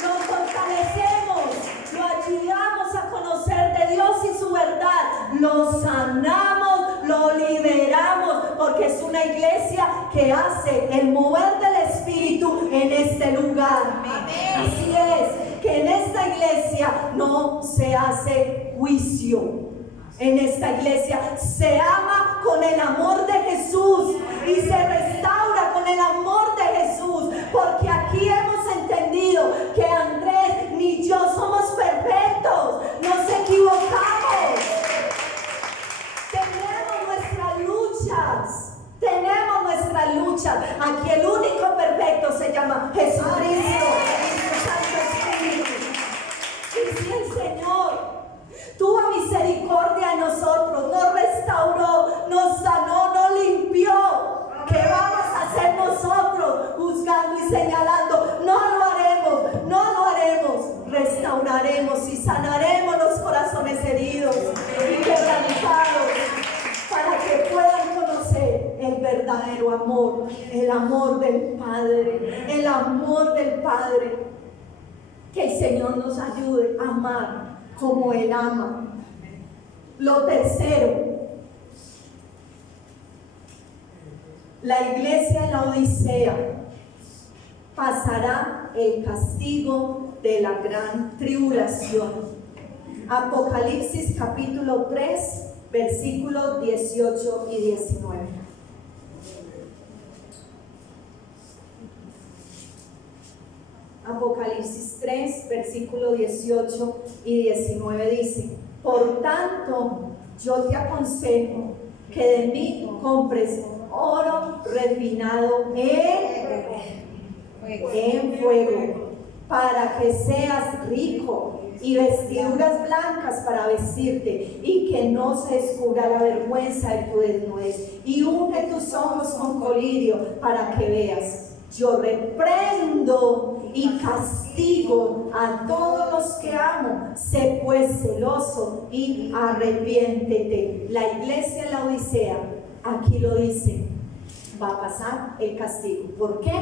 nos fortalecemos, lo ayudamos a conocer de Dios y su verdad, lo sanamos, lo liberamos, porque es una iglesia que hace el mover del Espíritu en este lugar. Amén. Así es, que en esta iglesia no se hace juicio. En esta iglesia se ama con el amor de Jesús y se restaura con el amor de Jesús, porque aquí hemos entendido que Andrés ni yo somos perfectos, nos equivocamos, tenemos nuestras luchas. Aquí el único perfecto se llama Jesucristo y su Santo Espíritu. Y si el Señor tuvo misericordia de nosotros, nos restauró, nos sanó, nos limpió, ¿qué vamos a hacer nosotros juzgando y señalando? No lo haremos, no lo haremos. Restauraremos y sanaremos los corazones heridos y quebrantados, para que puedan conocer el verdadero amor, el amor del Padre, el amor del Padre. Que el Señor nos ayude a amar como Él ama. Lo tercero, la iglesia en la Odisea pasará el castigo de la gran tribulación. Apocalipsis capítulo 3, versículos 18 y 19. Apocalipsis 3, versículo 18 y 19 dice: por tanto, yo te aconsejo que de mí compres oro refinado en fuego, para que seas rico, y vestiduras blancas para vestirte, y que no se descubra la vergüenza de tu desnudez, y unge tus ojos con colirio para que veas. Yo reprendo y castigo a todos los que amo. Sé pues celoso y arrepiéntete. La iglesia en la Odisea, aquí lo dice, va a pasar el castigo. ¿Por qué?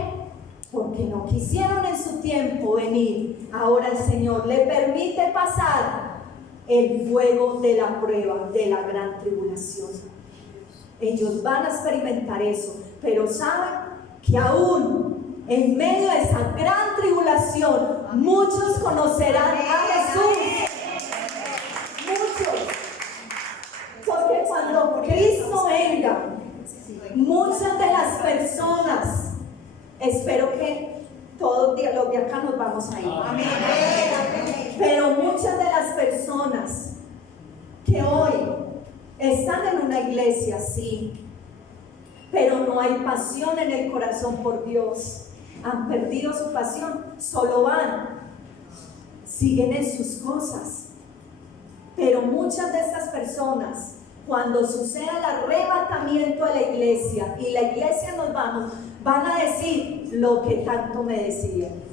Porque no quisieron en su tiempo venir. Ahora el Señor le permite pasar el fuego de la prueba, de la gran tribulación. Ellos van a experimentar eso, pero saben que aún en medio de esa gran tribulación, muchos conocerán a Jesús. Muchos. Porque cuando Cristo venga, muchas de las personas, espero que todos los de acá nos vamos a ir. Amén. Pero muchas de las personas que hoy están en una iglesia, sí, pero no hay pasión en el corazón por Dios, han perdido su pasión, solo van, siguen en sus cosas. Pero muchas de estas personas, cuando suceda el arrebatamiento de la iglesia y la iglesia nos vamos, van a decir lo que tanto me decían.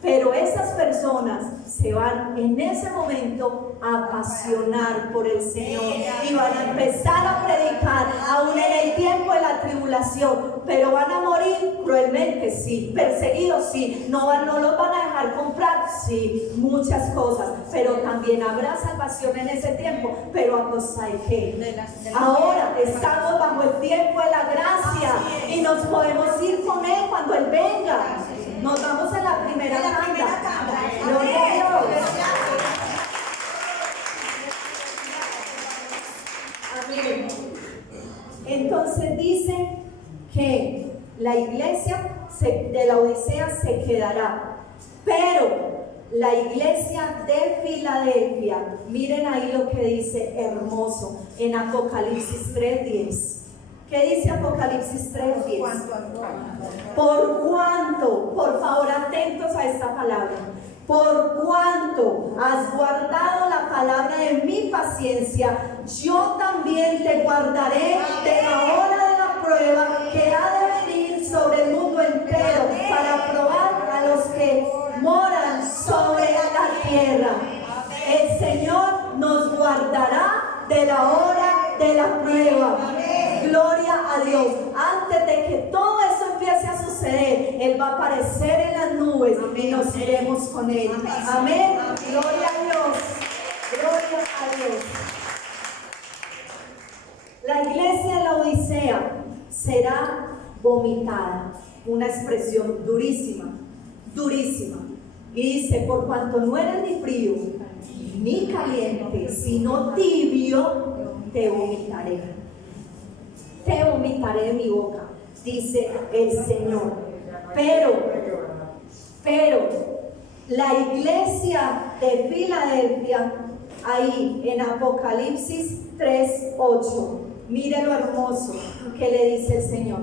Pero esas personas se van en ese momento a apasionar por el Señor y van a empezar a predicar aún en el tiempo de la tribulación, pero van a morir cruelmente, sí, perseguidos, sí, no los van a dejar comprar, sí, muchas cosas, pero también habrá salvación en ese tiempo. Pero a costa de qué. Ahora estamos bajo el tiempo de la gracia y nos podemos ir con Él cuando Él venga. Nos vamos en la primera tanda. Gloria a Dios. Amén. Entonces dice que la iglesia de la Odisea se quedará, pero la iglesia de Filadelfia, miren ahí lo que dice hermoso en Apocalipsis 3:10. ¿Qué dice Apocalipsis 3:10? Por cuanto, por favor, atentos a esta palabra. Por cuanto has guardado la palabra de mi paciencia, yo también te guardaré de la hora de la prueba que ha de venir sobre el mundo entero para probar a los que moran sobre la tierra. El Señor nos guardará de la hora de la prueba. Gloria a Dios. Antes de que todo eso empiece a suceder, Él va a aparecer en las nubes y nos iremos con Él. Amén. Gloria a Dios. Gloria a Dios. La iglesia de la Odisea será vomitada. Una expresión durísima, durísima. Y dice, por cuanto no eres ni frío ni caliente, sino tibio, te vomitaré. Te vomitaré de mi boca, dice el Señor. Pero la iglesia de Filadelfia, ahí en Apocalipsis 3:8, mire lo hermoso que le dice el Señor.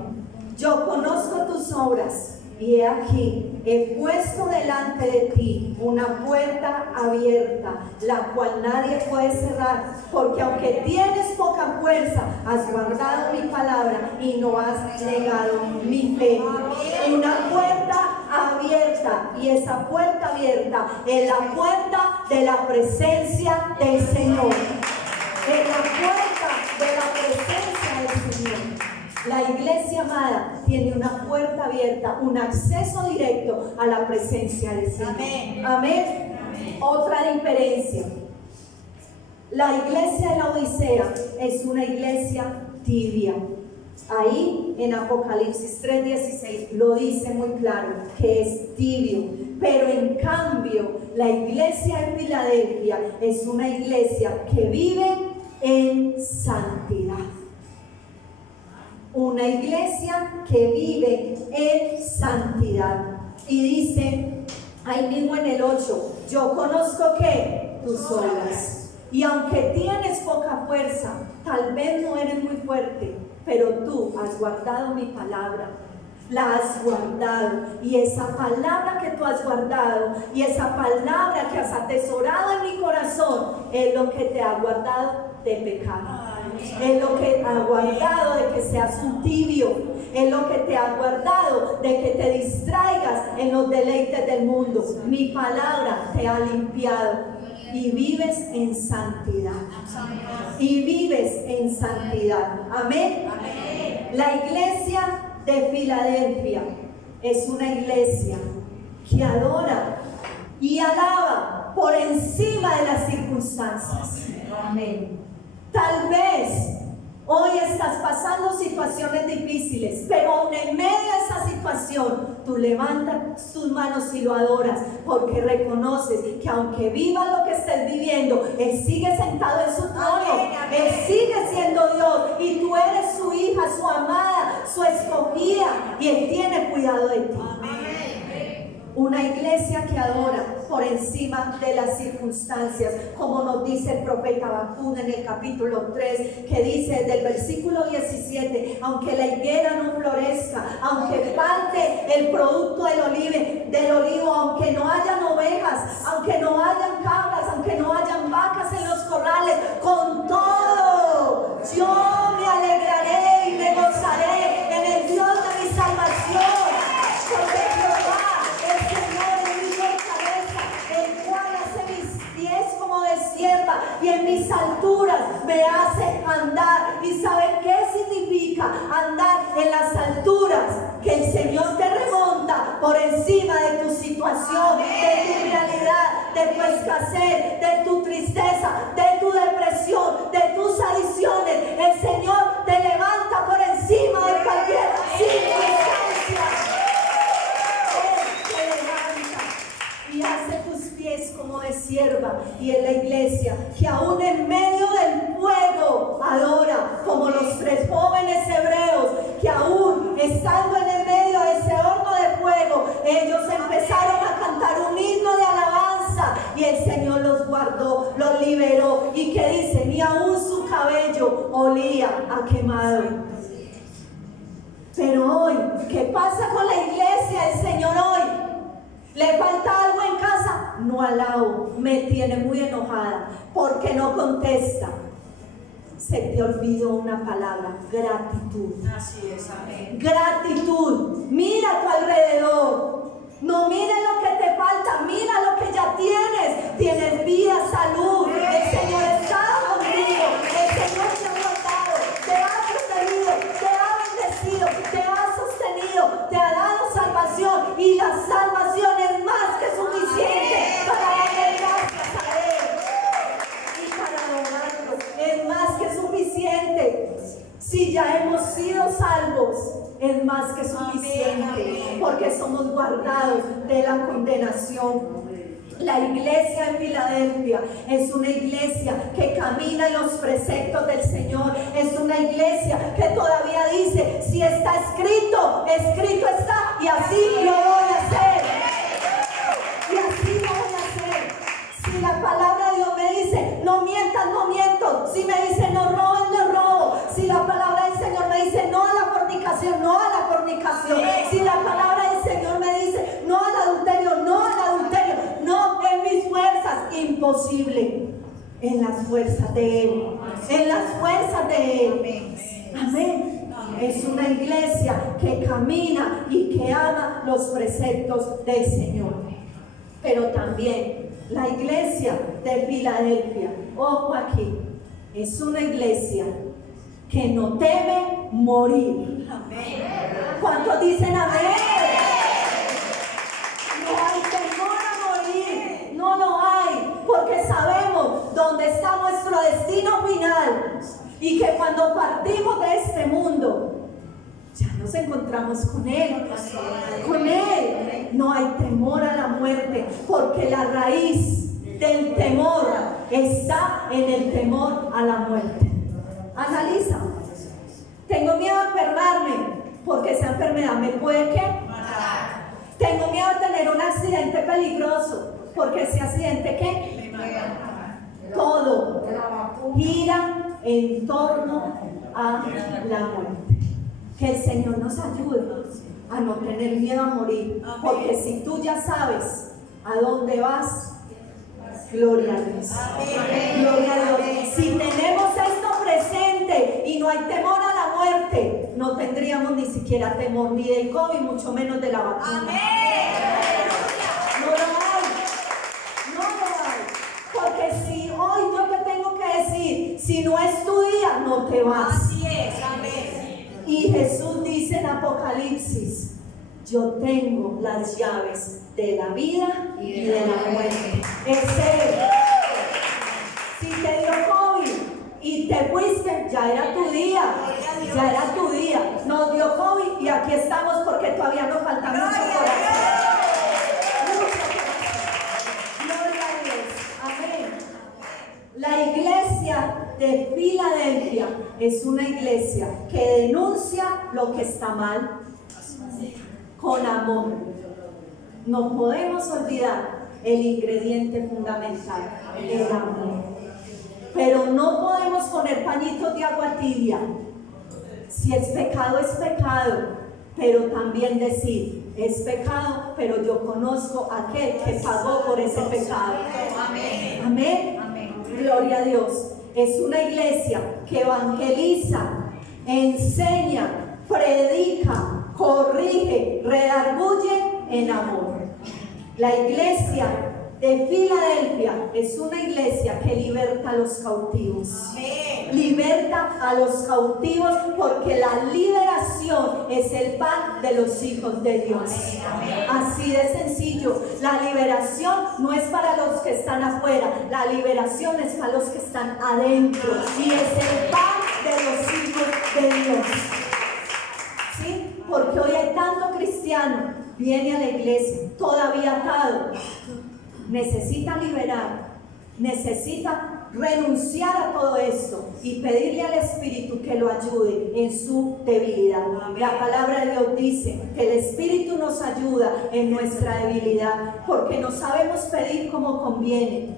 Yo conozco tus obras y he aquí, he puesto delante de ti una puerta abierta, la cual nadie puede cerrar, porque aunque tienes poca fuerza, has guardado mi palabra y no has negado mi fe. Una puerta abierta, y esa puerta abierta es la puerta de la presencia del Señor. Es la puerta de la presencia del Señor. La iglesia amada tiene una puerta abierta, un acceso directo a la presencia del Señor. Amén. Amén. Amén. Otra diferencia. La iglesia de la Odisea es una iglesia tibia. Ahí en Apocalipsis 3:16 lo dice muy claro que es tibio. Pero en cambio, la iglesia de Filadelfia es una iglesia que vive en santidad. Una iglesia que vive en santidad. Y dice, ahí mismo en el 8, yo conozco que tus obras. Y aunque tienes poca fuerza, tal vez no eres muy fuerte, pero tú has guardado mi palabra. La has guardado, y esa palabra que tú has guardado y esa palabra que has atesorado en mi corazón es lo que te ha guardado de pecado. Es lo que ha guardado de que seas un tibio. Es lo que te ha guardado de que te distraigas en los deleites del mundo. Mi palabra te ha limpiado y vives en santidad. Y vives en santidad. Amén. La iglesia de Filadelfia es una iglesia que adora y alaba por encima de las circunstancias. Amén. Tal vez hoy estás pasando situaciones difíciles, pero aún en medio de esa situación, tú levantas tus manos y lo adoras, porque reconoces que aunque vivas lo que estés viviendo, Él sigue sentado en su trono. Él sigue siendo Dios y tú eres su hija, su amada, su escogida, y Él tiene cuidado de ti. Una iglesia que adora por encima de las circunstancias, como nos dice el profeta Habacuc en el capítulo 3, que dice del versículo 17, aunque la higuera no florezca, aunque falte el producto del olivo, aunque no hayan ovejas, aunque no hayan cabras, aunque no hayan vacas en los corrales, con todo yo me alegraré y me gozaré en el Dios de mi salvación, porque Jehová el Señor es mi fortaleza, el cual hace mis pies como de sierva y en mis alturas me hace andar. ¿Y saben qué significa andar en las alturas? Que el Señor te remonta por encima de tu situación, de tu realidad, de tu escasez, de tu tristeza, de tu depresión, de tus adicciones. El Señor te levanta por encima de cualquier circunstancia. Y hace tus pies como de sierva. Y en la iglesia que aún en medio del fuego adora, como los 3 jóvenes hebreos que aún estando en el medio de ese horno de fuego, ellos empezaron a cantar un himno de alabanza y el Señor los guardó, los liberó. Y que dice, ni aún su cabello olía a quemado. Pero hoy, ¿qué pasa con la iglesia del Señor hoy? ¿Le falta algo en casa? no alabo, me tiene muy enojada, porque no contesta. Se te olvidó una palabra: gratitud. Así es, amén. Gratitud. Mira a tu alrededor. No mires lo que te falta, mira lo que ya tienes. Tienes vida, salud. El Señor está contigo. El Señor te ha guardado, te ha protegido, te ha bendecido, te ha sostenido, te ha dado salvación. Y la salvación es más que suficiente para darle gracias a Él y para adorarlo. Es más que suficiente. Si ya hemos sido salvos, es más que suficiente, porque somos guardados de la condenación. La iglesia en Filadelfia es una iglesia que camina en los preceptos del Señor. Es una iglesia que todavía dice: si está escrito, escrito está, y así lo voy a hacer. Y así lo voy a hacer. Si la palabra de Dios me dice: no mientas, no miento. Si me dice: no robes, no robo. Si la palabra del Señor me dice: no a la fornicación, no a la fornicación. Si la palabra del Señor me dice: no al adulterio, no al adulterio. No en mis fuerzas, imposible. En las fuerzas de Él. En las fuerzas de Él. Amén. Es una iglesia que camina y que ama los preceptos del Señor. Pero también la iglesia de Filadelfia, ojo aquí, es una iglesia que no teme morir. Amén. ¿Cuántos dicen amén? No hay temor a morir, no lo hay, porque sabemos dónde está nuestro destino final y que cuando partimos de este mundo ya nos encontramos con Él. Con Él no hay temor a la muerte, porque la raíz del temor está en el temor a la muerte. Analiza. Tengo miedo a enfermarme, porque esa enfermedad me puede ¿qué? Matar. Tengo miedo a tener un accidente peligroso, porque ese accidente ¿qué? Me puede matar. Todo gira en torno a la muerte. Que el Señor nos ayude a no tener miedo a morir, porque si tú ya sabes a dónde vas, gloria a Dios. Gloria a Dios. Si tenemos esto presente y no hay temor a la muerte, no tendríamos ni siquiera temor ni del COVID, mucho menos de la vacuna. No lo hay. No lo hay. Porque si hoy yo te tengo que decir, si no es tu día, no te vas. Así es, amén. Y Jesús dice en Apocalipsis: yo tengo las llaves de la vida y de la muerte. Es Él. Si te dio COVID y te fuiste, ya era tu día. Ya era tu día. Nos dio COVID y aquí estamos porque todavía nos falta mucho por hacer. Gloria a Dios. Amén. La iglesia de Filadelfia es una iglesia que denuncia lo que está mal con amor. No podemos olvidar el ingrediente fundamental, el amor. Pero no podemos poner pañitos de agua tibia. Si es pecado, es pecado. Pero también decir: es pecado, pero yo conozco a aquel que pagó por ese pecado. Amén. Amén. Gloria a Dios. Es una iglesia que evangeliza, enseña, predica, corrige, redarguye en amor. La iglesia de Filadelfia es una iglesia que liberta a los cautivos. Amén. Liberta a los cautivos, porque la liberación es el pan de los hijos de Dios. Así de sencillo. La liberación no es para los que están afuera, la liberación es para los que están adentro, y es el pan de los hijos de Dios. ¿Sí? Porque hoy hay tanto cristiano, viene a la iglesia todavía atado, necesita liberar, necesita renunciar a todo esto y pedirle al Espíritu que lo ayude en su debilidad. La palabra de Dios dice que el Espíritu nos ayuda en nuestra debilidad, porque no sabemos pedir como conviene,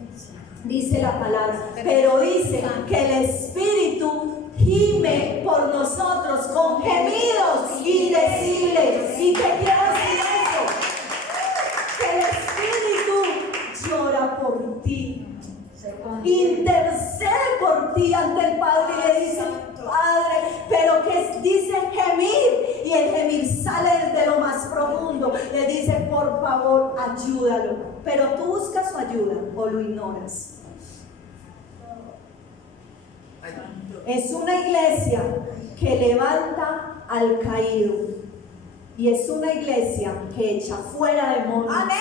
dice la palabra, pero dice que el Espíritu gime por nosotros con gemidos indecibles. ¿Y qué quiero decir eso? Que el Espíritu sale desde lo más profundo, le dice, por favor, ayúdalo. Pero tú buscas su ayuda o lo ignoras. Es una iglesia que levanta al caído. Y es una iglesia que echa fuera demonios. Amén.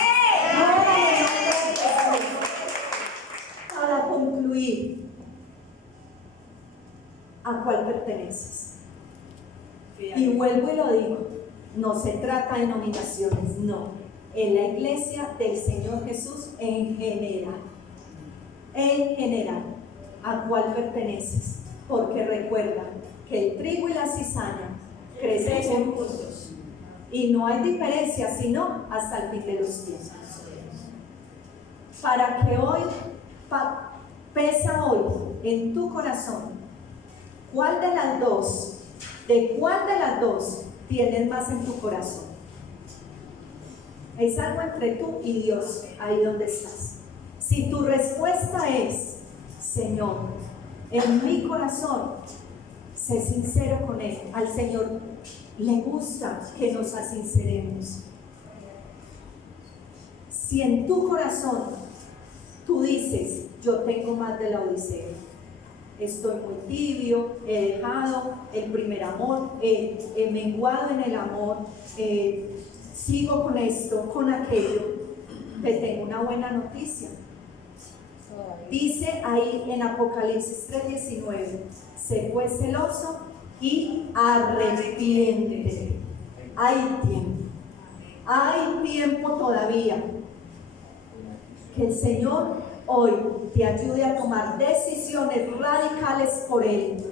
Para concluir, ¿a cuál perteneces? Y vuelvo y lo digo, no se trata de nominaciones, no. Es la iglesia del Señor Jesús en general. En general, ¿a cuál perteneces? Porque recuerda que el trigo y la cizaña crecen juntos. Y no hay diferencia sino hasta el fin de los tiempos. Para que hoy, pesa hoy en tu corazón, ¿cuál de las dos? ¿De cuál de las dos tienes más en tu corazón? Es algo entre tú y Dios, ahí donde estás. Si tu respuesta es, Señor, en mi corazón, sé sincero con Él. Al Señor le gusta que nos asinceremos. Si en tu corazón tú dices, yo tengo más de la Odisea, estoy muy tibio, he dejado el primer amor, he menguado en el amor, sigo con esto, con aquello, te tengo una buena noticia. Dice ahí en Apocalipsis 3:19, sé pues celoso y arrepiéntete. Hay tiempo todavía. Que el Señor hoy te ayude a tomar decisiones radicales por Él.